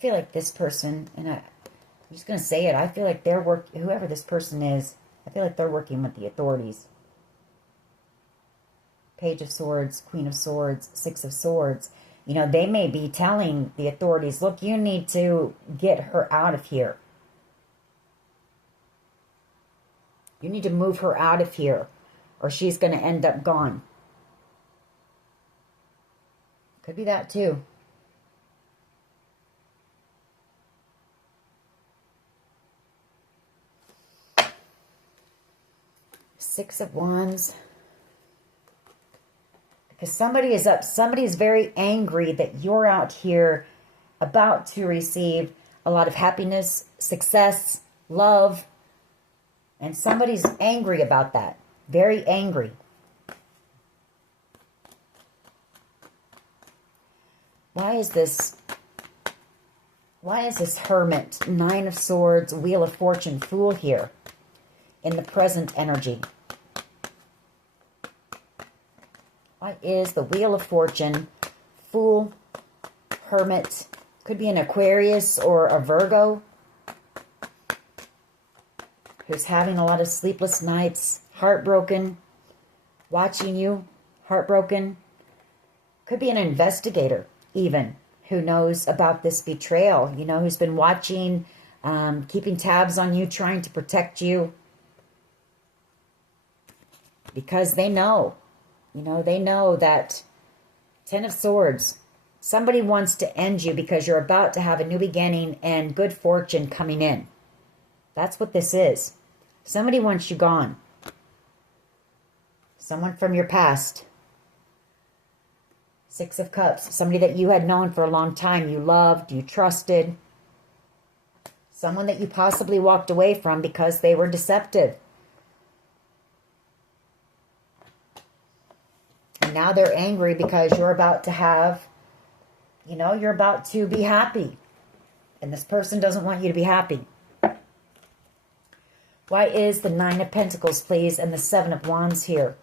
feel like this person, and I'm just going to say it, I feel like they're whoever this person is, I feel like they're working with the authorities. Page of Swords, Queen of Swords, Six of Swords. You know, they may be telling the authorities, look, you need to get her out of here. You need to move her out of here, or she's going to end up gone. Could be that too. Six of Wands. Because somebody is up. Somebody is very angry that you're out here about to receive a lot of happiness, success, love. And somebody's angry about that. Very angry. Why is this Hermit, Nine of Swords, Wheel of Fortune, Fool here in the present energy? Why is the Wheel of Fortune, Fool, Hermit, could be an Aquarius or a Virgo who's having a lot of sleepless nights, heartbroken, watching you, heartbroken. Could be an investigator even who knows about this betrayal, you know, who's been watching, keeping tabs on you, trying to protect you. Because they know. You know, they know that Ten of Swords, somebody wants to end you because you're about to have a new beginning and good fortune coming in. That's what this is. Somebody wants you gone. Someone from your past. Six of Cups, somebody that you had known for a long time, you loved, you trusted. Someone that you possibly walked away from because they were deceptive. Now they're angry because you're about to have, you know, you're about to be happy. And this person doesn't want you to be happy. Why is the Nine of Pentacles, please, and the Seven of Wands here?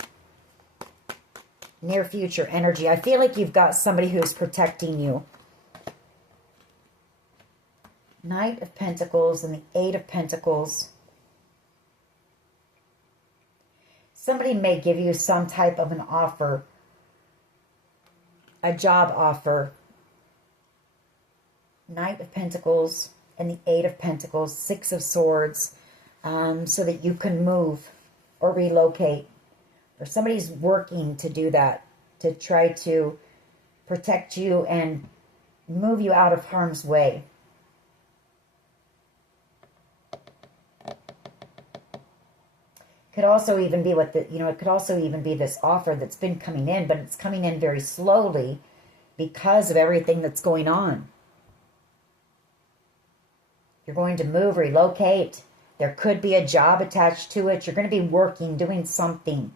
Near future energy. I feel like you've got somebody who's protecting you. Knight of Pentacles and the Eight of Pentacles. Somebody may give you some type of an offer. A job offer. Knight of Pentacles and the Eight of Pentacles, Six of Swords, so that you can move or relocate. Or somebody's working to do that, to try to protect you and move you out of harm's way. Could also even be what the, you know, it could also even be this offer that's been coming in, but it's coming in very slowly because of everything that's going on. You're going to move, relocate. There could be a job attached to it. You're going to be working, doing something.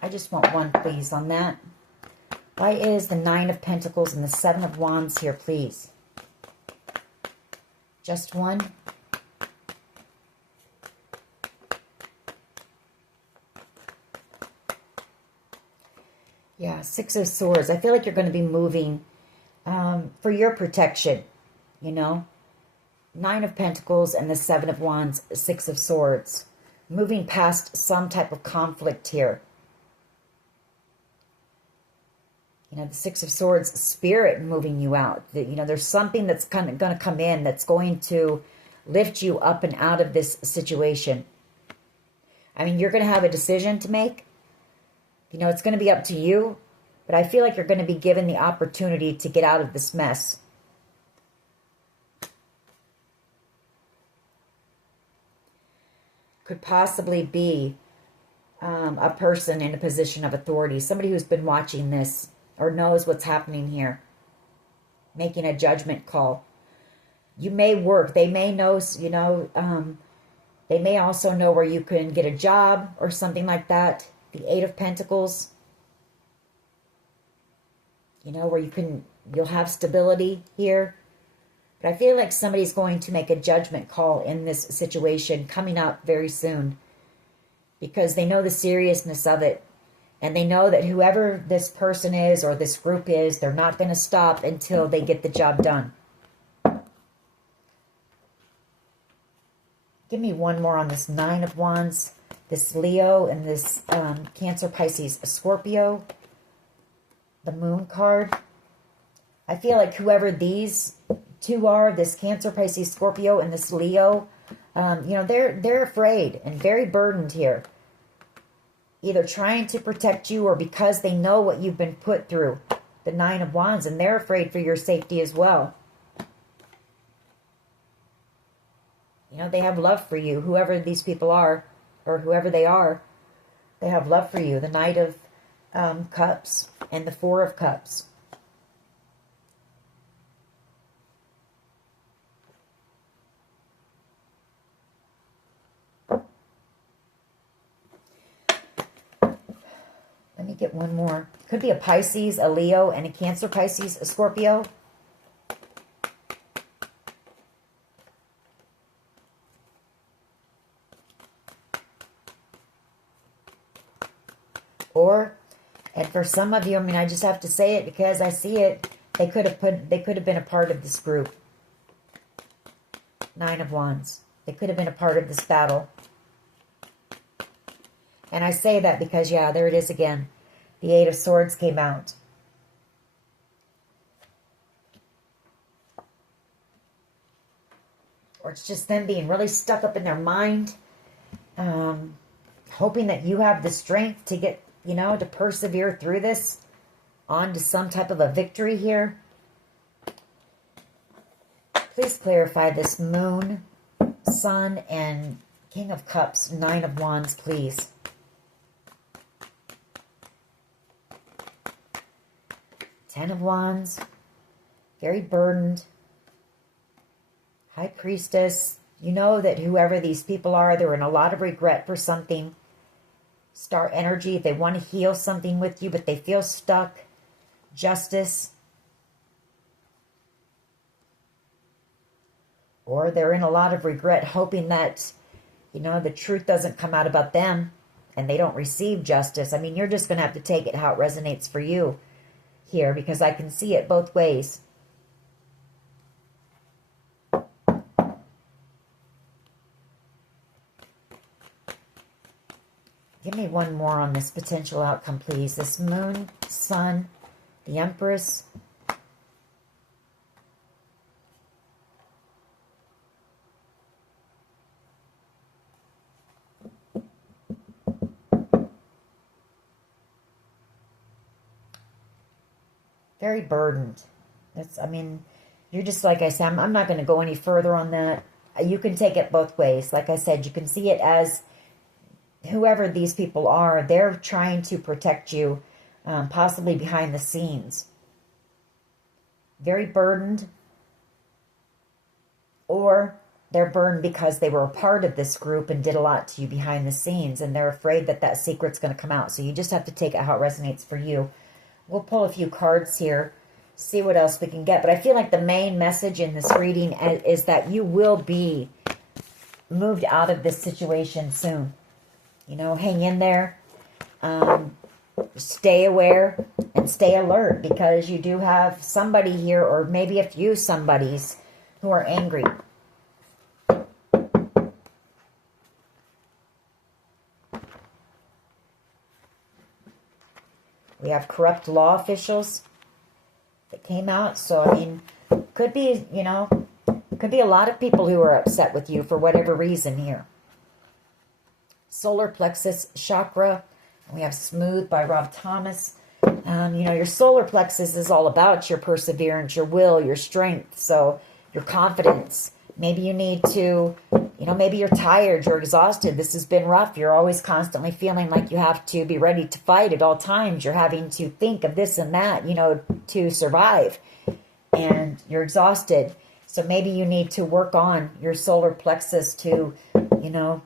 I just want one, please, on that. Why is the Nine of Pentacles and the Seven of Wands here, please? Just one. Yeah, Six of Swords. I feel like you're going to be moving for your protection, you know. Nine of Pentacles and the Seven of Wands, Six of Swords. moving past some type of conflict here. You know, the Six of Swords, spirit moving you out. You know, there's something that's kind of going to come in that's going to lift you up and out of this situation. I mean, you're going to have a decision to make. You know, it's going to be up to you. But I feel like you're going to be given the opportunity to get out of this mess. Could possibly be a person in a position of authority. Somebody who's been watching this or knows what's happening here. Making a judgment call. You may work. They may know, you know, they may also know where you can get a job or something like that. The Eight of Pentacles. You know, where you'll have stability here. But I feel like somebody's going to make a judgment call in this situation coming up very soon. Because they know the seriousness of it. And they know that whoever this person is or this group is, they're not going to stop until they get the job done. Give me one more on this Nine of Wands. This Leo and this Cancer, Pisces, Scorpio. The Moon card. I feel like whoever these two are, this Cancer, Pisces, Scorpio, and this Leo, you know, they're afraid and very burdened here. Either trying to protect you or because they know what you've been put through. The Nine of Wands, and they're afraid for your safety as well. You know, they have love for you, whoever these people are, or whoever they are. They have love for you. The Knight of Cups and the Four of Cups. Let me get one more. Could be a Pisces, a Leo, and a Cancer, Pisces, a Scorpio. Or, and for some of you, I mean, I just have to say it because I see it. They could have been a part of this group. Nine of Wands. They could have been a part of this battle. And I say that because, yeah, there it is again. The Eight of Swords came out. Or it's just them being really stuck up in their mind. Hoping that you have the strength to get, you know, to persevere through this. On to some type of a victory here. Please clarify this Moon, Sun, and King of Cups, Nine of Wands, please. Ten of Wands, very burdened. High Priestess, you know that whoever these people are, they're in a lot of regret for something. Star energy, they want to heal something with you, but they feel stuck. Justice. Or they're in a lot of regret, hoping that, you know, the truth doesn't come out about them and they don't receive justice. I mean, you're just going to have to take it how it resonates for you here, because I can see it both ways. Give me one more on this potential outcome, please. This Moon, Sun, the Empress. Very burdened. That's, I mean, you're just, like I said, I'm not going to go any further on that. You can take it both ways. Like I said, you can see it as whoever these people are, they're trying to protect you, possibly behind the scenes. Very burdened. Or they're burdened because they were a part of this group and did a lot to you behind the scenes, and they're afraid that that secret's going to come out. So you just have to take it how it resonates for you. We'll pull a few cards here, see what else we can get. But I feel like the main message in this reading is that you will be moved out of this situation soon. You know, hang in there. Stay aware and stay alert, because you do have somebody here, or maybe a few somebodies, who are angry. We have corrupt law officials that came out. So, I mean, could be, you know, could be a lot of people who are upset with you for whatever reason here. Solar plexus chakra. We have Smooth by Rob Thomas. You know, your solar plexus is all about your perseverance, your will, your strength. So your confidence. Maybe you need to, you know, maybe you're tired, you're exhausted. This has been rough. You're always constantly feeling like you have to be ready to fight at all times. You're having to think of this and that, you know, to survive. And you're exhausted. So maybe you need to work on your solar plexus to, you know,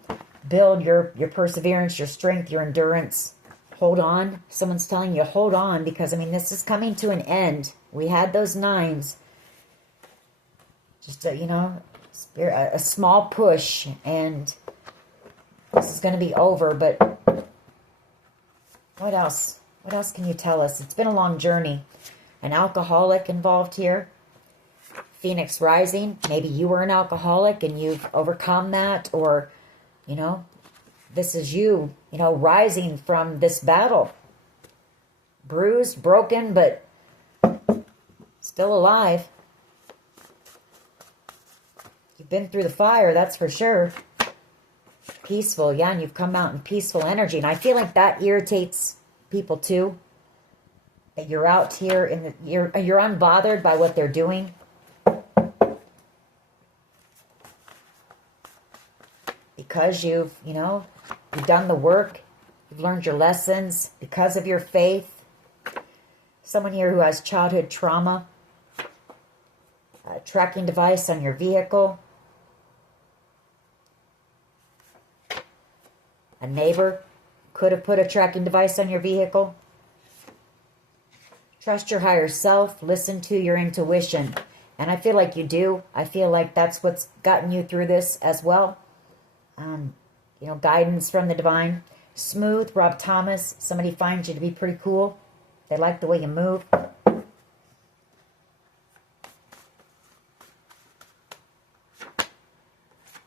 build your perseverance, your strength, your endurance. Hold on. Someone's telling you, hold on, because, I mean, this is coming to an end. We had those 9s. Just, you know, a small push, and this is going to be over. But what else? What else can you tell us? It's been a long journey. An alcoholic involved here. Phoenix rising. Maybe you were an alcoholic and you've overcome that, or, you know, this is you, you know, rising from this battle. Bruised, broken, but still alive. You've been through the fire, that's for sure. Peaceful, yeah, and you've come out in peaceful energy. And I feel like that irritates people too. That you're out here and you're unbothered by what they're doing. Because you've, you know, you've done the work, you've learned your lessons because of your faith. Someone here who has childhood trauma. A tracking device on your vehicle. A neighbor could have put a tracking device on your vehicle. Trust your higher self. Listen to your intuition. And I feel like you do. I feel like that's what's gotten you through this as well. You know, guidance from the divine. Smooth, Rob Thomas. Somebody finds you to be pretty cool. They like the way you move.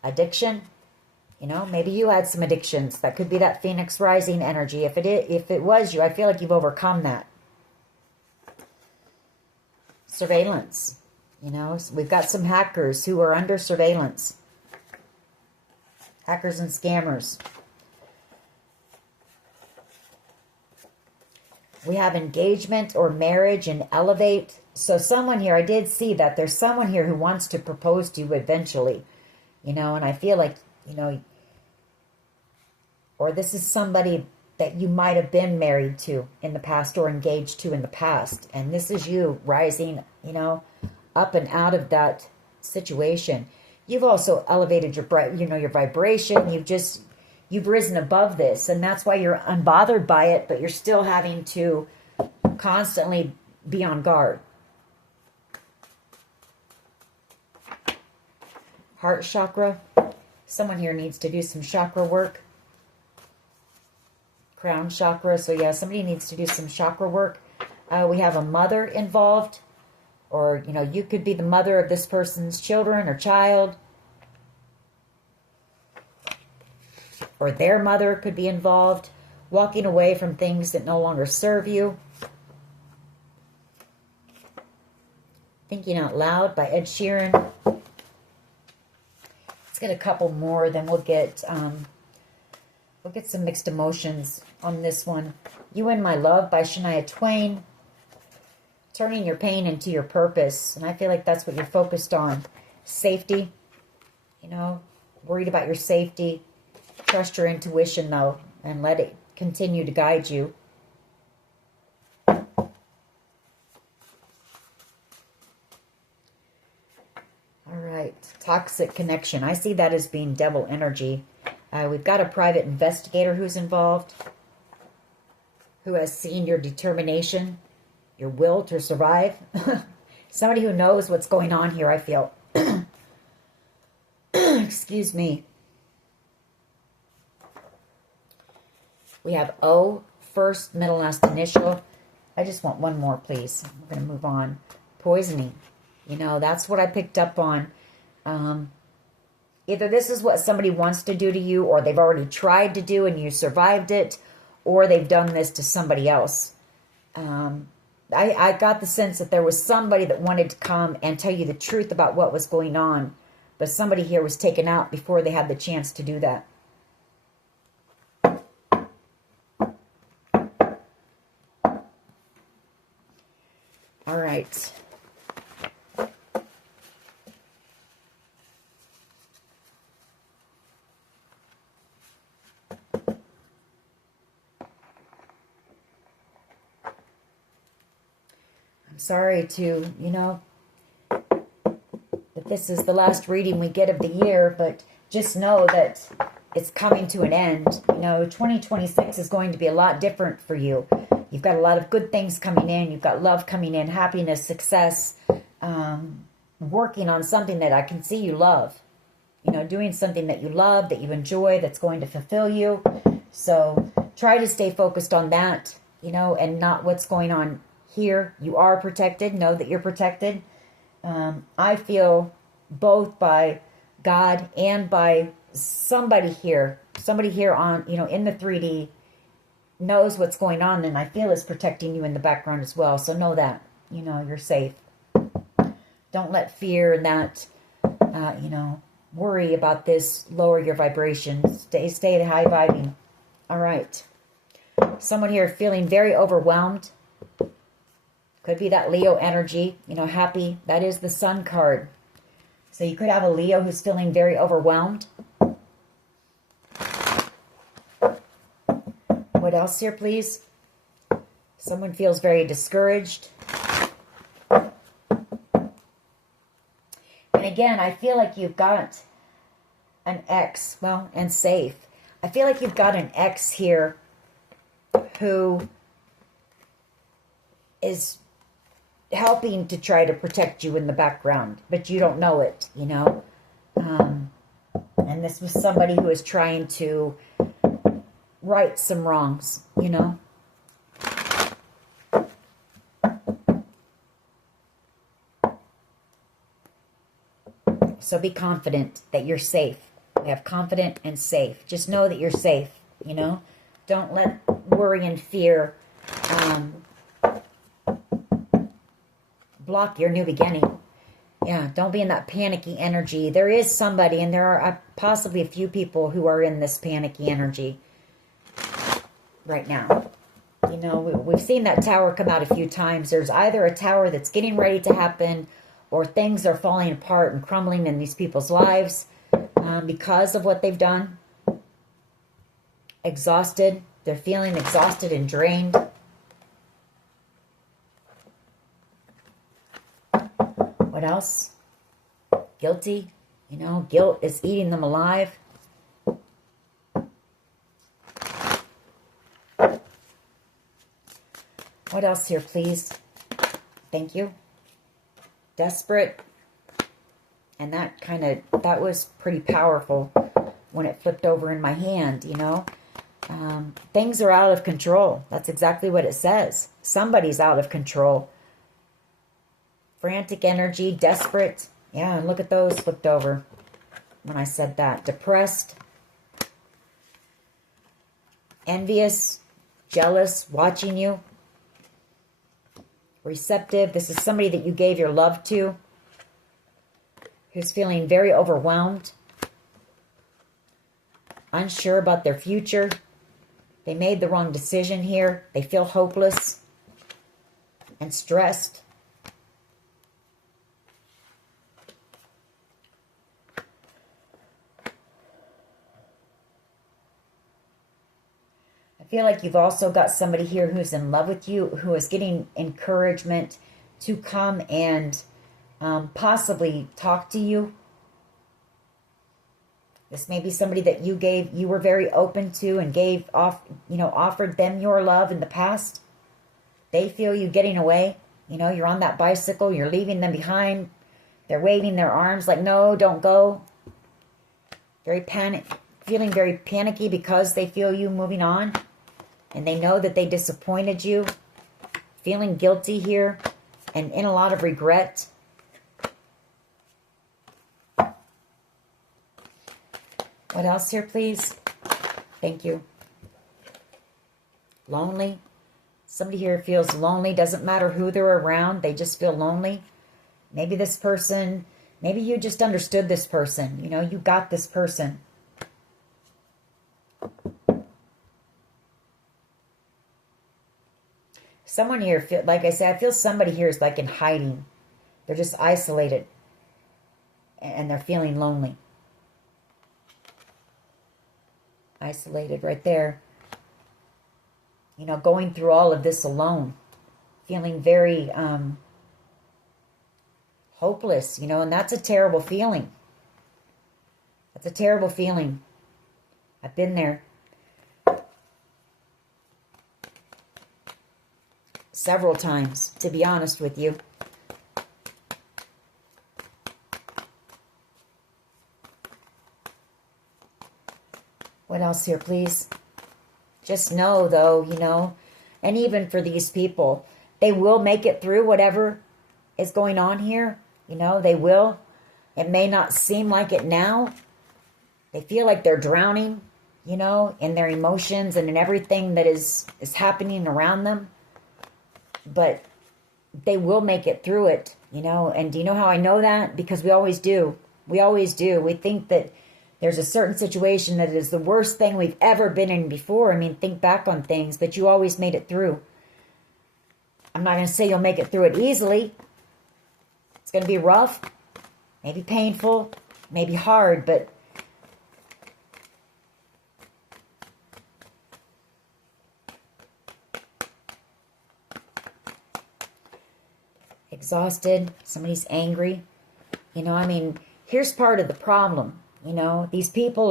Addiction. You know, maybe you had some addictions. That could be that Phoenix rising energy. If it was you, I feel like you've overcome that. Surveillance. You know, so we've got some hackers who are under surveillance. Hackers and scammers. We have engagement or marriage and elevate. So someone here, I did see that there's someone here who wants to propose to you eventually. You know, and I feel like, you know, or this is somebody that you might have been married to in the past or engaged to in the past. And this is you rising, you know, up and out of that situation. You've also elevated your, you know, your vibration. You've risen above this, and that's why you're unbothered by it, but you're still having to constantly be on guard. Heart chakra. Someone here needs to do some chakra work. Crown chakra. So yeah, somebody needs to do some chakra work. We have a mother involved. Or, you know, you could be the mother of this person's children or child. Or their mother could be involved. Walking away from things that no longer serve you. Thinking Out Loud by Ed Sheeran. Let's get a couple more, then we'll get some mixed emotions on this one. You and My Love by Shania Twain. Turning your pain into your purpose. And I feel like that's what you're focused on. Safety. You know, worried about your safety. Trust your intuition, though, and let it continue to guide you. All right. Toxic connection. I see that as being devil energy. We've got a private investigator who's involved, who has seen your determination, your will to survive. Somebody who knows what's going on here, I feel. Excuse me. We have O, first, middle, last initial. I just want one more, please. We're going to move on. Poisoning. You know, that's what I picked up on. Either this is what somebody wants to do to you, or they've already tried to do and you survived it, or they've done this to somebody else. I got the sense that there was somebody that wanted to come and tell you the truth about what was going on, but somebody here was taken out before they had the chance to do that. All right. Sorry to, that this is the last reading we get of the year, but just know that it's coming to an end. 2026 is going to be a lot different for you. You've got a lot of good things coming in. You've got love coming in, happiness, success, working on something that I can see you love. Doing something that you love, that you enjoy, that's going to fulfill you. So try to stay focused on that, and not what's going on here. You are protected. Know that you're protected. I feel both by God and by somebody here on, in the 3D knows what's going on, and I feel is protecting you in the background as well. So know that, you're safe. Don't let fear and that, worry about this lower your vibration. Stay at high vibing. All right. Someone here feeling very overwhelmed. Could be that Leo energy, happy. That is the Sun card. So you could have a Leo who's feeling very overwhelmed. What else here, please? Someone feels very discouraged. And again, I feel like you've got an ex, and safe. I feel like you've got an ex here who is helping to try to protect you in the background, but you don't know it, and this was somebody who is trying to right some wrongs, So be confident that you're safe. We have confident and safe. Just know that you're safe, Don't let worry and fear block your new beginning. Yeah, don't be in that panicky energy. There is somebody, and there are possibly a few people who are in this panicky energy right now. We've seen that tower come out a few times. There's either a tower that's getting ready to happen, or things are falling apart and crumbling in these people's lives because of what they've done. Exhausted. They're feeling exhausted and drained. What else? Guilty. Guilt is eating them alive. What else here, please? Thank you. Desperate. And that was pretty powerful when it flipped over in my hand, Things are out of control. That's exactly what it says. Somebody's out of control. Frantic energy, desperate. Yeah, and look at those flipped over when I said that. Depressed. Envious. Jealous. Watching you. Receptive. This is somebody that you gave your love to, who's feeling very overwhelmed. Unsure about their future. They made the wrong decision here. They feel hopeless and stressed. I feel like you've also got somebody here who's in love with you, who is getting encouragement to come and possibly talk to you. This may be somebody that you were very open to and offered them your love in the past. They feel you getting away. You're on that bicycle, you're leaving them behind. They're waving their arms like, no, don't go. Feeling very panicky because they feel you moving on. And they know that they disappointed you. Feeling guilty here and in a lot of regret. What else here, please? Thank you. Lonely. Somebody here feels lonely. Doesn't matter who they're around. They just feel lonely. Maybe this person, maybe you just understood this person. You know, you got this person. Someone here, like I said, I feel somebody here is like in hiding. They're just isolated. And they're feeling lonely. Isolated right there. You know, going through all of this alone. Feeling very hopeless, you know, and that's a terrible feeling. That's a terrible feeling. I've been there. Several times, to be honest with you. What else here, please? Just know, though, you know, and even for these people, they will make it through whatever is going on here. You know, they will. It may not seem like it now. They feel like they're drowning, you know, in their emotions and in everything that is happening around them. But they will make it through it, you know. And do you know how I know that? Because we always do. We always do. We think that there's a certain situation that is the worst thing we've ever been in before. I mean, think back on things, but you always made it through. I'm not going to say you'll make it through it easily. It's going to be rough, maybe painful, maybe hard, but exhausted. Somebody's angry. You know, I mean, here's part of the problem. You know, these people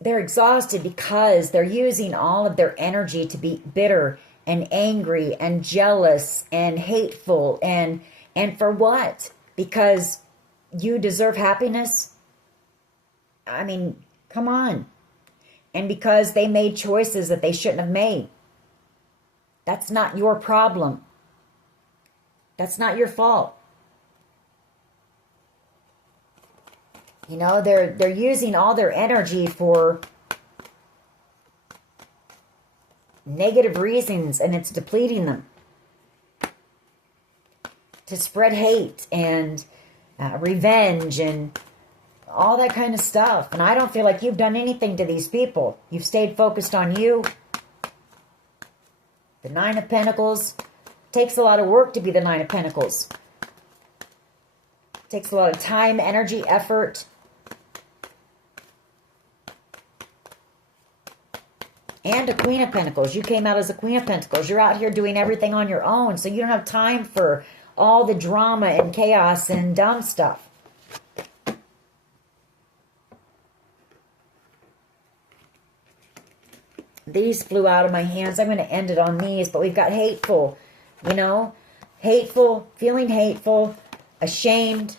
they're exhausted because they're using all of their energy to be bitter and angry and jealous and hateful. And for what? Because you deserve happiness? I mean, come on. And because they made choices that they shouldn't have made. That's not your problem. That's not your fault. You know, they're using all their energy for negative reasons, and it's depleting them. To spread hate and revenge and all that kind of stuff. And I don't feel like you've done anything to these people. You've stayed focused on you. The Nine of Pentacles takes a lot of work to be the Nine of Pentacles. Takes a lot of time, energy, effort. And a Queen of Pentacles. You came out as a Queen of Pentacles. You're out here doing everything on your own. So you don't have time for all the drama and chaos and dumb stuff. These flew out of my hands. I'm going to end it on these. But we've got hateful. You know? Hateful. Feeling hateful. Ashamed.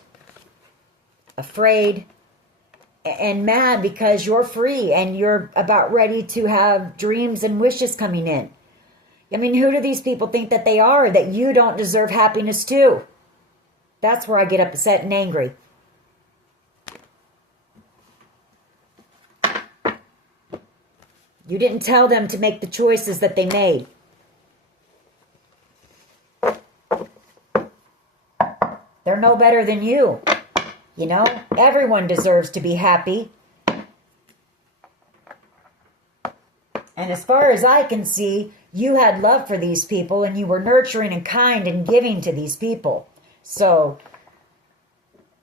Afraid. And mad because you're free and you're about ready to have dreams and wishes coming in. I mean, who do these people think that they are, that you don't deserve happiness too? That's where I get upset and angry. You didn't tell them to make the choices that they made. They're no better than you. You know, everyone deserves to be happy. And as far as I can see, you had love for these people and you were nurturing and kind and giving to these people. So,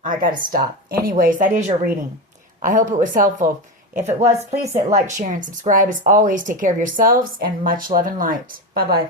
I got to stop. Anyways, that is your reading. I hope it was helpful. If it was, please hit like, share, and subscribe. As always, take care of yourselves and much love and light. Bye-bye.